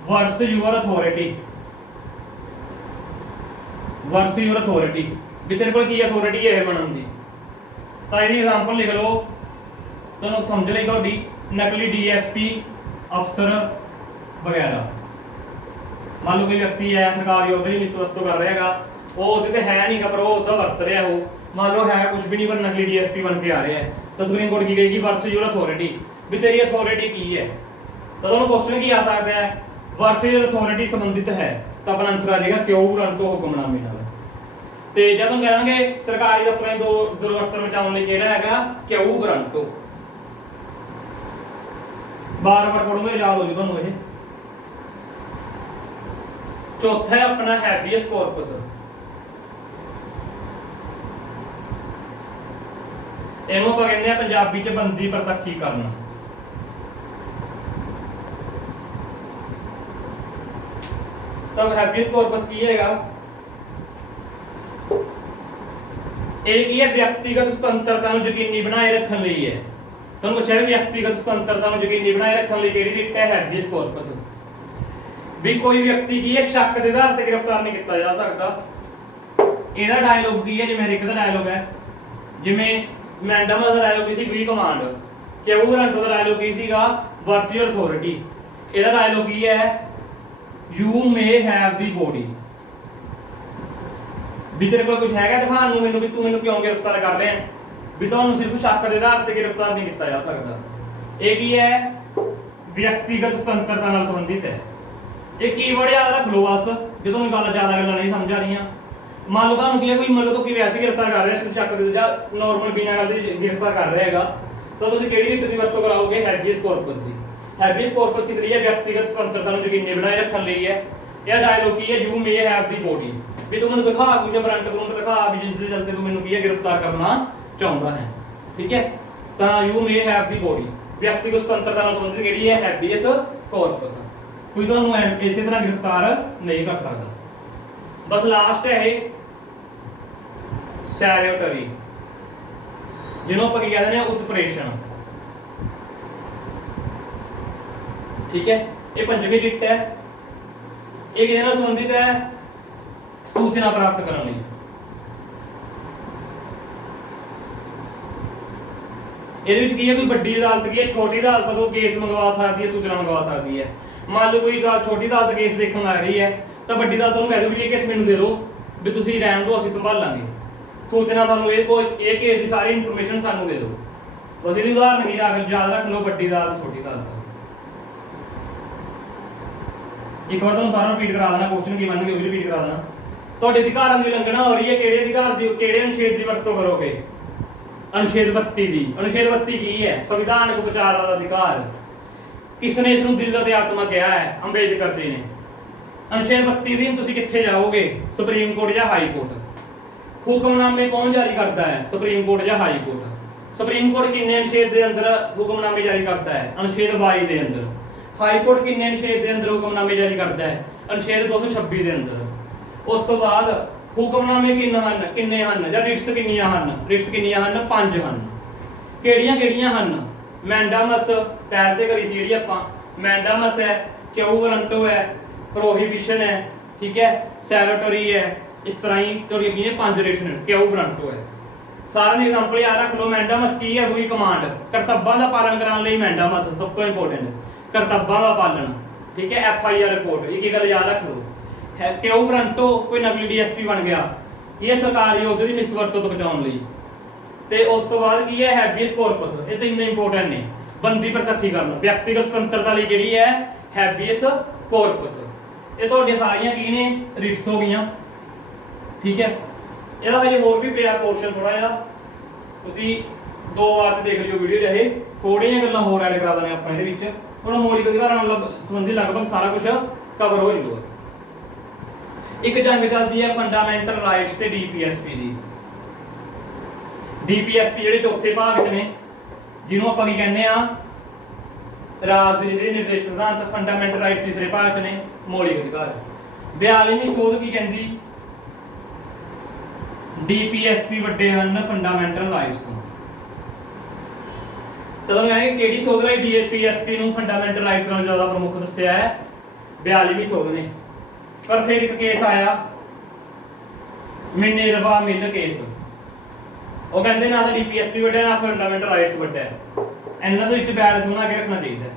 verse your authority. Verse your authority, भी तेरे को की अथॉरिटी है बनने की। तो यदि एग्जाम्पल लिख लो तो समझ ली थोड़ी नकली DSP अफसर वगैरह, ਮੰਨ ਲਓ ਕੋਈ ਵਿਅਕਤੀ ਹੈ ਸਰਕਾਰੀ ਅਹੁਦੇ ਦੀ ਮਿਸਵਰਤੋਂ ਕਰ ਰਿਹਾ ਹੈਗਾ, ਉਹ ਉਹਦੇ ਤੇ ਹੈ ਨਹੀਂਗਾ ਪਰ ਉਹ ਉਹਦਾ ਵਰਤ ਰਿਹਾ, ਉਹ ਮੰਨ ਲਓ ਹੈ ਕੁਝ ਵੀ ਨਹੀਂ ਪਰ ਨਕਲੀ ਡੀਐਸਪੀ ਬਣ ਕੇ ਆ ਰਿਹਾ ਹੈ, ਤਾਂ ਸੁਪਰੀਮ ਕੋਰਟ ਕੀ ਕਹੇਗੀ ਵਰਸ ਯੂਰ ਅਥਾਰਟੀ, ਵੀ ਤੇਰੀ ਅਥਾਰਟੀ ਕੀ ਹੈ। ਤਾਂ ਤੁਹਾਨੂੰ ਕੁਐਸਚਨ ਕੀ ਆ ਸਕਦਾ ਹੈ ਵਰਸ ਯੂਰ ਅਥਾਰਟੀ ਸੰਬੰਧਿਤ ਹੈ, ਤਾਂ ਆਪਣਾ ਆਨਸਰ ਆ ਜਾਏਗਾ ਕਿਉ ਰੰਟੋ ਹੁਕਮਨਾਮੇ ਨਾਲ। ਤੇ ਜਦੋਂ ਕਹਾਂਗੇ ਸਰਕਾਰੀ ਦਫ਼ਤਰਾਂ ਦੀ ਦੁਰਵਰਤੋਂ ਬਚਾਉਣ ਲਈ ਕਿਹੜਾ ਹੈਗਾ ਕਿਉ ਗਰੰਟੋ। ਬਾਰ-ਬਾਰ ਪੜੋਗੇ ਯਾਦ ਹੋ ਜੂ ਤੁਹਾਨੂੰ ਇਹ। ਚੌਥਾ ਹੈ ਆਪਣਾ ਹੈਬੀਅਸ ਕਾਰਪਸ। ਇਹਨੂੰ ਆਪਾਂ ਕਹਿੰਦੇ ਆ ਪੰਜਾਬੀ ਚ ਬੰਦੀ ਪ੍ਰਤੱਖੀਕਰਨ। ਤਾਂ ਹੈਬੀਅਸ ਕਾਰਪਸ ਕੀ ਹੈਗਾ, ਇਹ ਕੀ ਹੈ ਵਿਅਕਤੀਗਤ ਸੁਤੰਤਰਤਾ ਨੂੰ ਯਕੀਨੀ ਬਣਾਏ ਰੱਖਣ ਲਈ ਹੈ। ਤੁਹਾਨੂੰ ਪੁੱਛਿਆ ਵੀ ਵਿਅਕਤੀਗਤ ਸੁਤੰਤਰਤਾ ਨੂੰ ਯਕੀਨੀ ਬਣਾਏ ਰੱਖਣ ਲਈ ਕਿਹੜੀ ਰਿਟ ਹੈ ਹੈਬੀਅਸ ਕਾਰਪਸ। ਵੀ ਕੋਈ ਵਿਅਕਤੀ ਕੀ ਹੈ ਸ਼ੱਕ ਦੇ ਆਧਾਰ ਤੇ ਗ੍ਰਿਫਤਾਰ ਨਹੀਂ ਕੀਤਾ ਜਾ ਸਕਦਾ। ਇਹਦਾ ਡਾਇਲੋਗ ਕੀ ਹੈ, ਜਿਵੇਂ ਇੱਕ ਦਾ ਡਾਇਲੋਗ ਹੈ, ਜਿਵੇਂ ਮੈਂਡਮਸ ਦਾ ਡਾਇਲੋਗ ਸੀ ਵੀ ਕਮਾਂਡ, ਕਿਉ ਗਰੰਟੋ ਦਾ ਡਾਇਲੋਗ ਕੀ ਸੀਗਾ ਵਰਸ ਯੂਰ ਅਥਾਰਟੀ। ਇਹਦਾ ਡਾਇਲੋਗ ਕੀ ਹੈ you may have the body, ਵੀ ਤੇਰੇ ਕੋਲ ਕੁਝ ਹੈਗਾ ਦਿਖਾਉਣ ਨੂੰ ਮੈਨੂੰ ਵੀ ਤੂੰ ਮੈਨੂੰ ਕਿਉਂ ਗ੍ਰਿਫਤਾਰ ਕਰ ਰਿਹਾ, ਵੀ ਤੁਹਾਨੂੰ ਸਿਰਫ ਸ਼ੱਕ ਦੇ ਆਧਾਰ ਤੇ ਗ੍ਰਿਫਤਾਰ ਨਹੀਂ ਕੀਤਾ ਜਾ ਸਕਦਾ। ਇਹ ਕੀ ਹੈ ਵਿਅਕਤੀਗਤ ਸੁਤੰਤਰਤਾ ਨਾਲ ਸੰਬੰਧਿਤ ਹੈ। ਇਹ ਕੀਵਰਡ ਯਾਦ ਰੱਖ ਲਓ ਬਸ, ਜੇ ਤੁਹਾਨੂੰ ਗੱਲ ਜ਼ਿਆਦਾ ਗੱਲਾਂ ਨਹੀਂ ਸਮਝ ਆ ਰਹੀਆਂ। ਮੰਨ ਲਓ ਤੁਹਾਨੂੰ ਕੀ ਹੈ ਕੋਈ ਮੰਨ ਲਓ ਤੂੰ ਕਿਵੇਂ ਵੈਸੇ ਗ੍ਰਿਫਤਾਰ ਕਰ ਰਿਹਾ ਸਿਰਫ ਸ਼ੱਕ ਦੇ ਜਾਂ ਨਾਰਮਲ ਬਿਨਾਂ ਗੱਲ ਦੀ ਗ੍ਰਿਫਤਾਰ ਕਰ ਰਿਹਾ ਹੈਗਾ, ਤਾਂ ਤੁਸੀਂ ਕਿਹੜੀ ਰਿਟ ਦੀ ਵਰਤੋਂ ਕਰਾਓਗੇ ਹੈਬੀਅਸ ਕਾਰਪਸ ਦੀ। ਹੈਬੀਅਸ ਕਾਰਪਸ ਕਿਸ ਲਈ ਹੈ ਵਿਅਕਤੀਗਤ ਸੁਤੰਤਰਤਾ ਨੂੰ ਯਕੀਨੀ ਬਣਾਏ ਰੱਖਣ ਲਈ ਹੈ। ਇਹ ਡਾਇਲੋਗ ਕੀ ਹੈ you may have the body, ਵੀ ਤੂੰ ਮੈਨੂੰ ਦਿਖਾ ਕੁਝ ਵਾਰੰਟ ਕਰੂੰਗਾ ਦਿਖਾ ਵੀ ਜਿਸ ਦੇ ਚਲਤੇ ਤੂੰ ਮੈਨੂੰ ਕੀ ਹੈ ਗ੍ਰਿਫਤਾਰ ਕਰਨਾ ਚਾਹੁੰਦਾ ਹੈ। ਠੀਕ ਹੈ, ਤਾਂ you may have the body ਵਿਅਕਤੀਗਤ ਸੁਤੰਤਰਤਾ ਨਾਲ ਸੰਬੰਧਿਤ ਕਿਹੜੀ ਹੈ ਹੈਬੀਅਸ ਕਾਰਪਸ। ਕੋਈ ਤੁਹਾਨੂੰ ਇਸੇ ਤਰ੍ਹਾਂ ਗ੍ਰਿਫਤਾਰ ਨਹੀਂ ਕਰ ਸਕਦਾ। ਬਸ ਲਾਸਟ ਹੈ ਇਹ ਸੈਰੋਟਰੀ, ਜਿਹਨੂੰ ਆਪਾਂ ਕੀ ਕਹਿੰਦੇ ਨੇ ਉਤਪ੍ਰੇਸ਼ਣ। ਠੀਕ ਹੈ, ਇਹ ਪੰਜਵੀਂ ਰਿਟ ਹੈ। ਇਹ ਕਿਹਦੇ ਨਾਲ ਸੰਬੰਧਿਤ ਹੈ ਸੂਚਨਾ ਪ੍ਰਾਪਤ ਕਰਨ ਲਈ। ਇਹਦੇ ਵਿੱਚ ਕੀ ਹੈ ਕੋਈ ਵੱਡੀ ਅਦਾਲਤ ਕੀ ਹੈ ਛੋਟੀ ਅਦਾਲਤ ਤੋਂ ਕੇਸ ਮੰਗਵਾ ਸਕਦੀ ਹੈ, ਸੂਚਨਾ ਮੰਗਵਾ ਸਕਦੀ ਹੈ। ਮੰਨ ਲਓ ਕੋਈ ਛੋਟੀ ਅਦਾਲਤ ਕੇਸ ਦੇਖਣ ਲੱਗ ਰਹੀ ਹੈ ਤਾਂ ਵੱਡੀ ਅਦਾਲਤ ਨੂੰ ਕਹਿ ਦਿਓ ਵੀ ਇਹ ਕੇਸ ਮੈਨੂੰ ਦੇ ਦਿਓ ਵੀ ਤੁਸੀਂ ਰਹਿਣ ਦਿਓ ਅਸੀਂ ਸੰਭਾਲਾਂਗੇ, ਸੂਚਨਾ ਸਾਨੂੰ ਇਹ ਕੇਸ ਦੀ ਸਾਰੀ ਇਨਫੋਰਮੇਸ਼ਨ ਸਾਨੂੰ ਦੇ ਦਿਓ। ਬਸ ਇਹਦੀ ਉਦਾਹਰਨ ਕੀ ਯਾਦ ਰੱਖ ਲਓ ਵੱਡੀ ਅਦਾਲਤ ਛੋਟੀ ਅਦਾਲਤ। ਇੱਕ ਵਾਰ ਤੁਹਾਨੂੰ ਸਾਰਾ ਰਿਪੀਟ ਕਰਾ ਦੇਣਾ, ਕੁਐਸਚਨ ਕੀ ਮੰਨਗੇ ਉਹ ਵੀ ਰਿਪੀਟ ਕਰਾ ਦੇਣਾ। ਤੁਹਾਡੇ ਅਧਿਕਾਰਾਂ ਦੀ ਉਲੰਘਣਾ ਹੋ ਰਹੀ ਹੈ, ਕਿਹੜੇ ਅਧਿਕਾਰ ਦੀ ਕਿਹੜੇ ਅਨੁਛੇਦ ਦੀ ਵਰਤੋਂ ਕਰੋਗੇ ਅਨੁਛੇਦ 32 ਦੀ। ਅਨੁਛੇਦ 32 ਕੀ ਹੈ ਸੰਵਿਧਾਨਕ ਉਪਚਾਰ ਦਾ ਅਧਿਕਾਰ। ਕਿਸ ਨੇ ਇਸ ਨੂੰ ਦਿਲ ਅਤੇ ਆਤਮਾ ਕਿਹਾ ਹੈ ਅੰਬੇਦਕਰ ਜੀ ਨੇ। ਅਨੁਛੇਦ 32 ਦੀ ਤੁਸੀਂ ਕਿੱਥੇ ਜਾਓਗੇ ਸੁਪਰੀਮ ਕੋਰਟ ਜਾਂ ਹਾਈ ਕੋਰਟ। ਹੁਕਮਨਾਮੇ ਕੌਣ ਜਾਰੀ ਕਰਦਾ ਹੈ ਸੁਪਰੀਮ ਕੋਰਟ ਜਾਂ ਹਾਈ ਕੋਰਟ। ਸੁਪਰੀਮ ਕੋਰਟ ਕਿੰਨੇ ਅਨੁਛੇਦ ਦੇ ਅੰਦਰ ਹੁਕਮਨਾਮੇ ਜਾਰੀ ਕਰਦਾ ਹੈ ਅਨੁਛੇਦ 22 ਦੇ ਅੰਦਰ। ਹਾਈ ਕੋਰਟ ਕਿੰਨੇ ਅਨੁਛੇਦ ਦੇ ਅੰਦਰ ਹੁਕਮਨਾਮੇ ਜਾਰੀ ਕਰਦਾ ਹੈ ਅਨੁਛੇਦ 226 ਦੇ ਅੰਦਰ। ਉਸ ਤੋਂ ਬਾਅਦ ਹੁਕਮਨਾਮੇ ਕਿੰਨੇ ਹਨ ਜਾਂ ਰਿਟਸ ਕਿੰਨੀਆਂ ਹਨ। ਰਿਟਸ ਕਿੰਨੀਆਂ ਹਨ 5 ਹਨ। ਕਿਹੜੀਆਂ ਹਨ ਮੈਂਡਾਮਸ ਪਹਿਲ ਤੇ ਕਰੀ ਸੀ ਜਿਹੜੀ ਆਪਾਂ ਮੈਂਡਾਮਸ ਹੈ ਕਿਉ ਗਰੰਟੋ ਹੈ ਪ੍ਰੋਹੀਬਿਸ਼ਨ ਹੈ ਠੀਕ ਹੈ ਸੈਰੋਟਰੀ ਹੈ। ਇਸ ਤਰ੍ਹਾਂ ਹੀ ਤੁਹਾਡੀ ਕੀ ਨੇ 5 ਰਿਟਸ ਨੇ ਕਿਉ ਗਰੰਟੋ ਹੈ। ਸਾਰਿਆਂ ਦੀ ਐਗਜ਼ਾਮਪਲ ਯਾਦ ਰੱਖ ਲਓ। ਮੈਂਡਾਮਸ ਕੀ ਹੈ ਰੂਈ ਕਮਾਂਡ ਕਰਤੱਵਾਂ ਦਾ ਪਾਲਣ ਕਰਨ ਲਈ ਮੈਂਡਾਮਸ ਸਭ ਤੋਂ ਇੰਪੋਰਟੈਂਟ ਕਰਤੱਵਾਂ ਦਾ ਪਾਲਣ ਠੀਕ ਹੈ। FIR ਰਿਪੋਰਟ ਇਹ ਕੀ ਗੱਲ ਯਾਦ ਰੱਖ ਲਓ ਹੈ ਕਿਉ ਗਰੰਟੋ ਕੋਈ ਨਕਲੀ DSP ਬਣ ਗਿਆ ਇਹ ਸਰਕਾਰੀ ਅਹੁਦੇ ਦੀ ਮਿਸਵਰਤੋਂ ਤੋਂ ਬਚਾਉਣ ਲਈ। ਤੇ ਉਸ ਤੋਂ ਬਾਅਦ ਕੀ ਹੈ ਹੈਬੀਅਸ ਕਾਰਪਸ ਇਹ ਤਿੰਨ ਇੰਪੋਰਟੈਂਟ ਨੇ। ਬੰਦੀ ਪ੍ਰਤੱਖੀਕਰਨ ਵਿਅਕਤੀਗਤ ਸੁਤੰਤਰਤਾ ਲਈ ਕਿਹੜੀ ਹੈ ਹੈਬੀਅਸ ਕਾਰਪਸ। ਇਹ ਤੁਹਾਡੀਆਂ ਸਾਰੀਆਂ ਕੀ ਨੇ ਰਿਟਸ ਹੋ ਗਈਆਂ ਠੀਕ ਹੈ। ਇਹਦਾ ਹਜੇ ਹੋਰ ਵੀ ਪਿਆ ਪੋਰਸ਼ਨ ਥੋੜਾ ਜਿਹਾ ਤੁਸੀਂ 2 ਵਾਰ ਚ ਦੇਖ ਲਿਓ ਵੀਡੀਓ ਚਾਹੇ ਥੋੜੀਆਂ ਗੱਲਾਂ ਹੋਰ ਐਡ ਕਰਾ ਦਾਂਗੇ ਆਪਾਂ ਇਹਦੇ ਵਿੱਚ। ਹੁਣ ਮੌਲਿਕ ਅਧਿਕਾਰਾਂ ਨਾਲ ਸੰਬੰਧੀ ਲਗਭਗ ਸਾਰਾ ਕੁਝ ਕਵਰ ਹੋ ਜਾਊਗਾ। ਇੱਕ ਜੰਗ ਚੱਲਦੀ ਹੈ ਫੰਡਾਮੈਂਟਲ ਰਾਈਟਸ ਤੇ DPSP ਦੀ। DPSP ਜਿਹੜੇ ਚੌਥੇ ਭਾਗ ਚ ਨੇ ਜਿਹਨੂੰ ਆਪਾਂ ਕੀ ਕਹਿੰਦੇ ਆ ਰਾਜਨੀਤੀ ਦੇ ਨਿਰਦੇਸ਼ ਸਿਧਾਂਤ। ਫੰਡਾਮੈਂਟਲ ਰਾਈਟਸ ਤੀਸਰੇ ਭਾਗ ਚ ਨੇ ਮੌਲਿਕ ਅਧਿਕਾਰ। 42ਵੀਂ ਸੋਧ ਕੀ ਕਹਿੰਦੀ DPSP ਵੱਡੇ ਹਨ ਫੰਡਾਮੈਂਟਲ ਰਾਈਟਸ ਤੋਂ। ਤਦੋਂ ਕਹਿੰਦੇ ਕਿਹੜੀ ਸੋਧ ਲਈ DPSP ਨੂੰ ਫੰਡਾਮੈਂਟਲ ਰਾਈਟਸ ਨਾਲ ਜ਼ਿਆਦਾ ਪ੍ਰਮੁੱਖ ਦੱਸਿਆ ਹੈ 42ਵੀਂ ਸੋਧ ਨੇ। ਪਰ ਫਿਰ ਇੱਕ ਕੇਸ ਆਇਆ ਮਿਨਰਵਾ ਮਿਲ ਕੇਸ। ਉਹ ਕਹਿੰਦੇ ਨਾ ਤਾਂ DPSP ਵੱਡਾ ਨਾ ਫੰਡਾਮੈਂਟਲ ਰਾਈਟਸ ਵੱਡਾ ਹੈ ਇਹਨਾਂ ਦੇ ਵਿੱਚ ਬੈਲੈਂਸ ਬਣਾ ਕੇ ਰੱਖਣਾ ਚਾਹੀਦਾ।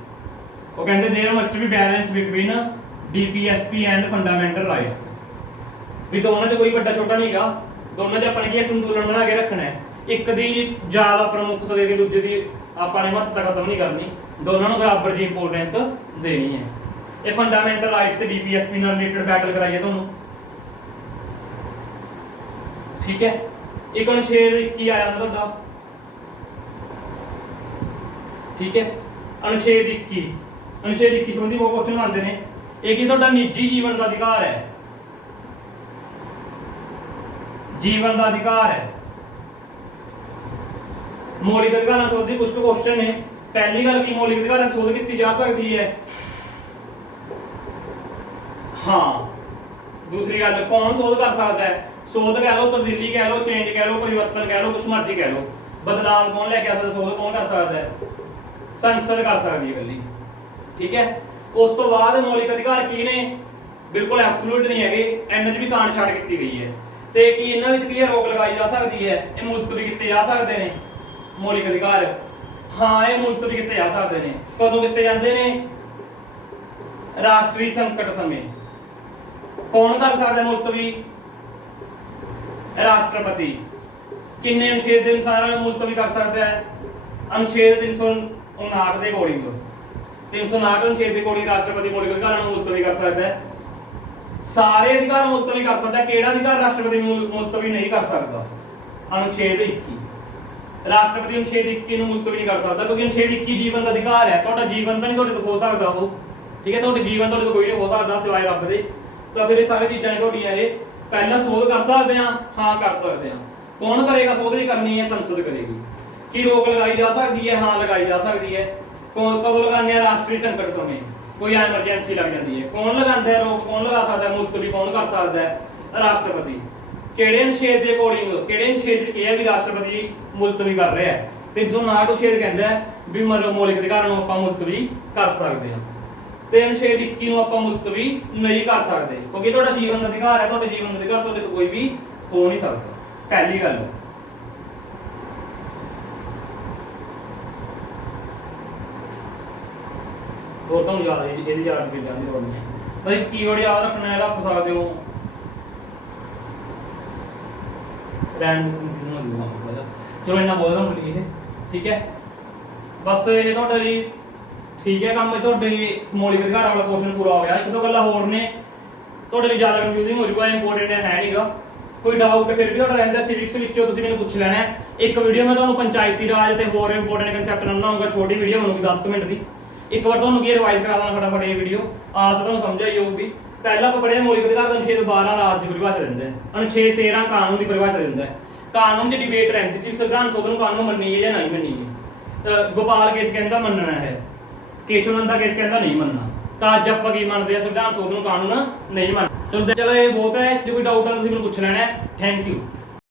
ਉਹ ਕਹਿੰਦੇ there must be balance between DPSP and fundamental rights. ਵੀ ਦੋਨਾਂ 'ਚ ਕੋਈ ਵੱਡਾ ਛੋਟਾ ਨਹੀਂਗਾ, ਦੋਨਾਂ 'ਚ ਆਪਾਂ ਨੇ ਕੀ ਸੰਤੁਲਨ ਬਣਾ ਕੇ ਰੱਖਣਾ ਹੈ। ਇੱਕ ਦੀ ਜ਼ਿਆਦਾ ਪ੍ਰਮੁੱਖਤਾ ਦੇ ਕੇ ਦੂਜੇ ਦੀ ਆਪਾਂ ਨੇ ਮਹੱਤਤਾ ਖਤਮ ਨਹੀਂ ਕਰਨੀ, ਦੋਨਾਂ ਨੂੰ ਬਰਾਬਰ ਦੀ ਇੰਪੋਰਟੈਂਸ ਦੇਣੀ ਹੈ। ਇਹ ਫੰਡਾਮੈਂਟਲ ਰਾਈਟਸ ਤੇ DPSP ਨਾਲ ਰਿਲੇਟਡ ਬੈਟਲ ਕਰਾਈਏ ਤੁਹਾਨੂੰ, ਠੀਕ ਹੈ। ਇੱਕ ਅਨੁਛੇਦ 21 ਆ ਜਾਂਦਾ ਤੁਹਾਡਾ, ਠੀਕ ਹੈ। ਅਨੁਛੇਦ 21 ਸੰਬੰਧੀ ਬਹੁਤ ਕੁਐਸਚਨ ਆਉਂਦੇ ਨੇ। ਇਹ ਕੀ ਤੁਹਾਡਾ ਨਿੱਜੀ ਜੀਵਨ ਦਾ ਅਧਿਕਾਰ ਹੈ, ਜੀਵਨ ਦਾ ਅਧਿਕਾਰ ਹੈ। ਮੌਲਿਕ ਅਧਿਕਾਰਾਂ ਸੰਬੰਧੀ ਕੁਝ ਕੁਐਸਚਨ ਨੇ। ਪਹਿਲੀ ਗੱਲ ਕੀ ਮੌਲਿਕ ਅਧਿਕਾਰਾਂ ਦੀ ਸੋਧ ਕੀਤੀ ਜਾ ਸਕਦੀ ਹੈ? ਹਾਂ। ਦੂਸਰੀ ਗੱਲ ਕੌਣ ਸੋਧ ਕਰ ਸਕਦਾ ਹੈ? ਸੋਧ ਕਹਿ ਲਓ, ਤਬਦੀਲੀ ਕਹਿ ਲਓ, ਚੇਂਜ ਕਹਿ ਲਓ, ਪਰਿਵਰਤਨ ਕਹਿ ਲਓ, ਕੁਛ ਮਰਜ਼ੀ ਕਹਿ ਲਓ। ਬਦਲਾਅ ਕੌਣ ਲੈ ਕੇ ਆ ਸਕਦਾ? ਸੋਧ ਕੌਣ ਕਰ ਸਕਦਾ ਹੈ? ਸੰਸਦ ਕਰ ਸਕਦੀ ਹੈ ਇਕੱਲੀ, ਠੀਕ ਹੈ। ਉਸ ਤੋਂ ਬਾਅਦ ਮੌਲਿਕ ਅਧਿਕਾਰ ਕੀ ਨੇ? ਬਿਲਕੁਲ ਐਬਸੋਲੂਟ ਨਹੀਂ ਹੈਗੇ, ਇਹਨਾਂ 'ਚ ਵੀ ਕਾਂਟ ਛੱਡ ਕੀਤੀ ਗਈ ਹੈ। ਤੇ ਕੀ ਇਹਨਾਂ ਵਿੱਚ ਕੀ ਰੋਕ ਲਗਾਈ ਜਾ ਸਕਦੀ ਹੈ? ਇਹ ਮੁਲਤਵੀ ਕੀਤੇ ਜਾ ਸਕਦੇ ਨੇ ਮੌਲਿਕ ਅਧਿਕਾਰ। ਹਾਂ, ਇਹ ਮੁਲਤਵੀ ਕੀਤੇ ਜਾ ਸਕਦੇ ਨੇ। ਕਦੋਂ ਕੀਤੇ ਜਾਂਦੇ ਨੇ? ਰਾਸ਼ਟਰੀ ਸੰਕਟ ਸਮੇਂ। ਕੌਣ ਕਰ ਸਕਦਾ ਮੁਲਤਵੀ? ਰਾਸ਼ਟਰਪਤੀ। ਕਿੰਨੇ ਅਨੁਛੇਦ ਦੇ ਅਨੁਸਾਰ ਮੁਲਤਵੀ ਕਰ ਸਕਦਾ ਹੈ? ਅਨੁਛੇਦ 359 ਦੇ ਅਕੋਰਡਿੰਗ 359 ਅਨੁਛੇਦ ਦੇ ਅਕੋਰਡਿੰਗ ਰਾਸ਼ਟਰਪਤੀ ਮੌਲਿਕ ਅਧਿਕਾਰਾਂ ਨੂੰ ਮੁਲਤਵੀ ਕਰ ਸਕਦਾ ਹੈ। ਸਾਰੇ ਅਧਿਕਾਰ ਮੁਲਤਵੀ ਕਰ ਸਕਦਾ ਹੈ। ਕਿਹੜਾ ਅਧਿਕਾਰ ਰਾਸ਼ਟਰਪਤੀ ਮੁਲਤਵੀ ਨਹੀਂ ਕਰ ਸਕਦਾ? ਅਨੁਛੇਦ 21। ਰਾਸ਼ਟਰਪਤੀ ਅਨੁਛੇਦ 21 ਨੂੰ ਮੁਲਤਵੀ ਨਹੀਂ ਕਰ ਸਕਦਾ, ਕਿਉਂਕਿ ਅਨੁਛੇਦ 21 ਜੀਵਨ ਦਾ ਅਧਿਕਾਰ ਹੈ। ਤੁਹਾਡਾ ਜੀਵਨ ਤਾਂ ਨਹੀਂ ਤੁਹਾਡੇ ਤੋਂ ਖੋ ਸਕਦਾ ਉਹ, ਠੀਕ ਹੈ। ਤੁਹਾਡੇ ਜੀਵਨ ਤੁਹਾਡੇ ਤੋਂ ਕੋਈ ਨਹੀਂ ਹੋ ਸਕਦਾ ਸਿਵਾਏ ਰੱਬ ਦੇ। ਤਾਂ ਫਿਰ ਇਹ ਸਾਰੇ ਚੀਜ਼ਾਂ ਨੇ ਤੁਹਾਡੀਆਂ। ਇਹ ਪਹਿਲਾਂ ਸੋਧ ਕਰ ਸਕਦੇ ਹਾਂ? ਹਾਂ, ਕਰ ਸਕਦੇ ਹਾਂ। ਕੌਣ ਕਰੇਗਾ ਸੋਧ? ਜੇ ਕਰਨੀ ਹੈ ਸੰਸਦ ਕਰੇਗੀ। ਕੀ ਰੋਕ ਲਗਾਈ ਜਾ ਸਕਦੀ ਹੈ? ਹਾਂ, ਲਗਾਈ ਜਾ ਸਕਦੀ ਹੈ। ਕਦੋਂ ਲਗਾਉਂਦੇ ਆ? ਰਾਸ਼ਟਰੀ ਸੰਕਟ ਸਮੇਂ, ਕੋਈ ਐਮਰਜੈਂਸੀ ਲੱਗ ਜਾਂਦੀ ਹੈ। ਕੌਣ ਲਗਾਉਂਦਾ ਹੈ ਰੋਕ? ਕੌਣ ਲਗਾ ਸਕਦਾ ਹੈ? ਮੁਲਤਵੀ ਕੌਣ ਕਰ ਸਕਦਾ ਹੈ? ਰਾਸ਼ਟਰਪਤੀ। ਕਿਹੜੇ ਅਨੁਛੇਦ ਦੇ ਅਕੋਰਡਿੰਗ? ਕਿਹੜੇ ਅਨੁਛੇਦ 'ਚ ਕਿਹਾ ਵੀ ਰਾਸ਼ਟਰਪਤੀ ਮੁਲਤਵੀ ਕਰ ਰਿਹਾ ਹੈ? 359 ਅਨੁਛੇਦ ਕਹਿੰਦਾ ਹੈ ਵੀ ਮੌਲਿਕ ਅਧਿਕਾਰਾਂ ਨੂੰ ਆਪਾਂ ਮੁਲਤਵੀ ਕਰ ਸਕਦੇ ਹਾਂ, ਤੇ ਅਨੁਛੇਦ 21 ਨੂੰ ਆਪਾਂ ਮੁਲਤਵੀ ਨਹੀਂ ਕਰ ਸਕਦੇ, ਕਿਉਂਕਿ ਤੁਹਾਡਾ ਜੀਵਨ ਦਾ ਅਧਿਕਾਰ ਹੈ। ਤੁਹਾਡੇ ਜੀਵਨ ਦਾ ਅਧਿਕਾਰ ਤੁਹਾਡੇ ਤੋਂ ਕੋਈ ਵੀ ਹੋ ਨਹੀਂ ਸਕਦਾ। ਪਹਿਲੀ ਗੱਲ। ਹੋਰ ਤੁਹਾਨੂੰ ਯਾਦ ਹੈ ਇਹਦੀ ਯਾਦ ਵੀ ਜਾਂਦੀ ਲੋੜ ਨਹੀਂ ਭਾਈ। ਕੀਵਰਡ ਯਾਦ ਰੱਖਣਾ ਹੈ, ਰੱਖ ਸਕਦੇ ਹੋ। ਚਲੋ ਇੰਨਾ ਬੋਲਦਾ ਹੁਣ ਇਹ, ਠੀਕ ਹੈ। ਬਸ ਇਹ ਤੁਹਾਡੇ ਲਈ ਠੀਕ ਹੈ ਕੰਮ। ਤੁਹਾਡੇ ਮੌਲਿਕ ਅਧਿਕਾਰਾਂ ਵਾਲਾ ਕੁਐਸਚਨ ਪੂਰਾ ਹੋ ਗਿਆ। ਇੱਕ ਦੋ ਗੱਲਾਂ ਹੋਰ ਨੇ ਤੁਹਾਡੇ ਲਈ ਜ਼ਿਆਦਾ ਕਨਫਿਊਜ਼ਿੰਗ ਹੋ ਜਾਊਗਾ, ਇੰਪੋਰਟੈਂਟ ਹੈ ਨਹੀਂਗਾ। ਕੋਈ ਡਾਊਟ ਫਿਰ ਵੀ ਤੁਹਾਡਾ ਰਹਿੰਦਾ ਸਿਵਿਕਸ ਵਿੱਚੋਂ ਤੁਸੀਂ ਮੈਨੂੰ ਪੁੱਛ ਲੈਣਾ ਹੈ। ਇੱਕ ਵੀਡੀਓ ਮੈਂ ਤੁਹਾਨੂੰ ਪੰਚਾਇਤੀ ਰਾਜ ਤੇ ਹੋਰ ਇੰਪੋਰਟੈਂਟ ਕਨਸੈਪਟ ਨਾਲ ਬਣਾਉਂਗਾ, ਛੋਟੀ ਵੀਡੀਓ ਬਣੂਗੀ 10 ਮਿੰਟ ਦੀ। ਇੱਕ ਵਾਰ ਤੁਹਾਨੂੰ ਕੀ ਰਿਵਾਈਜ਼ ਕਰਾ ਦੇਣਾ ਫਟਾਫਟ ਇਹ ਵੀਡੀਓ, ਆਸ ਤੁਹਾਨੂੰ ਸਮਝ ਆਈ ਹੋਊਗੀ। ਪਹਿਲਾਂ ਆਪਾਂ ਪੜ੍ਹਿਆ ਮੌਲਿਕ ਅਧਿਕਾਰ ਦਾ ਅਨੁਛੇਦ 12 ਰਾਜ ਦੀ ਪਰਿਭਾਸ਼ਾ ਦਿੰਦਾ ਹੈ, ਅਨੁਛੇਦ 13 ਕਾਨੂੰਨ ਦੀ ਪਰਿਭਾਸ਼ਾ ਦਿੰਦਾ ਹੈ। ਕਾਨੂੰਨ 'ਚ ਡਿਬੇਟ ਰਹਿੰਦੀ ਸੀ ਸੰਵਿਧਾਨ ਸੋਧ ਨੂੰ ਕਾਨੂੰਨ ਮੰਨੀ ਹੈ ਜਾਂ ਨਹੀਂ ਮੰਨੀ ਹੈ। ਗੋਪਾਲ ਕੇਸ ਕਹਿੰਦਾ ਮੰਨਣਾ ਹੈ, ਕੇਸ਼ਵ ਨੰਦਾ ਕੇਸ ਕਹਿੰਦਾ ਨਹੀਂ ਮੰਨਣਾ। ਤਾਂ ਅੱਜ ਆਪਾਂ ਕੀ ਮੰਨਦੇ ਆ? ਸੰਵਿਧਾਨ ਸੋਧ ਨੂੰ ਕਾਨੂੰਨ ਨਹੀਂ ਮੰਨਣਾ। ਚਲੋ ਇਹ ਬਹੁਤ ਹੈ। ਜੇ ਕੋਈ ਡਾਊਟ ਹੈ ਤੁਸੀਂ ਮੈਨੂੰ ਪੁੱਛ ਲੈਣਾ ਹੈ। Thank you.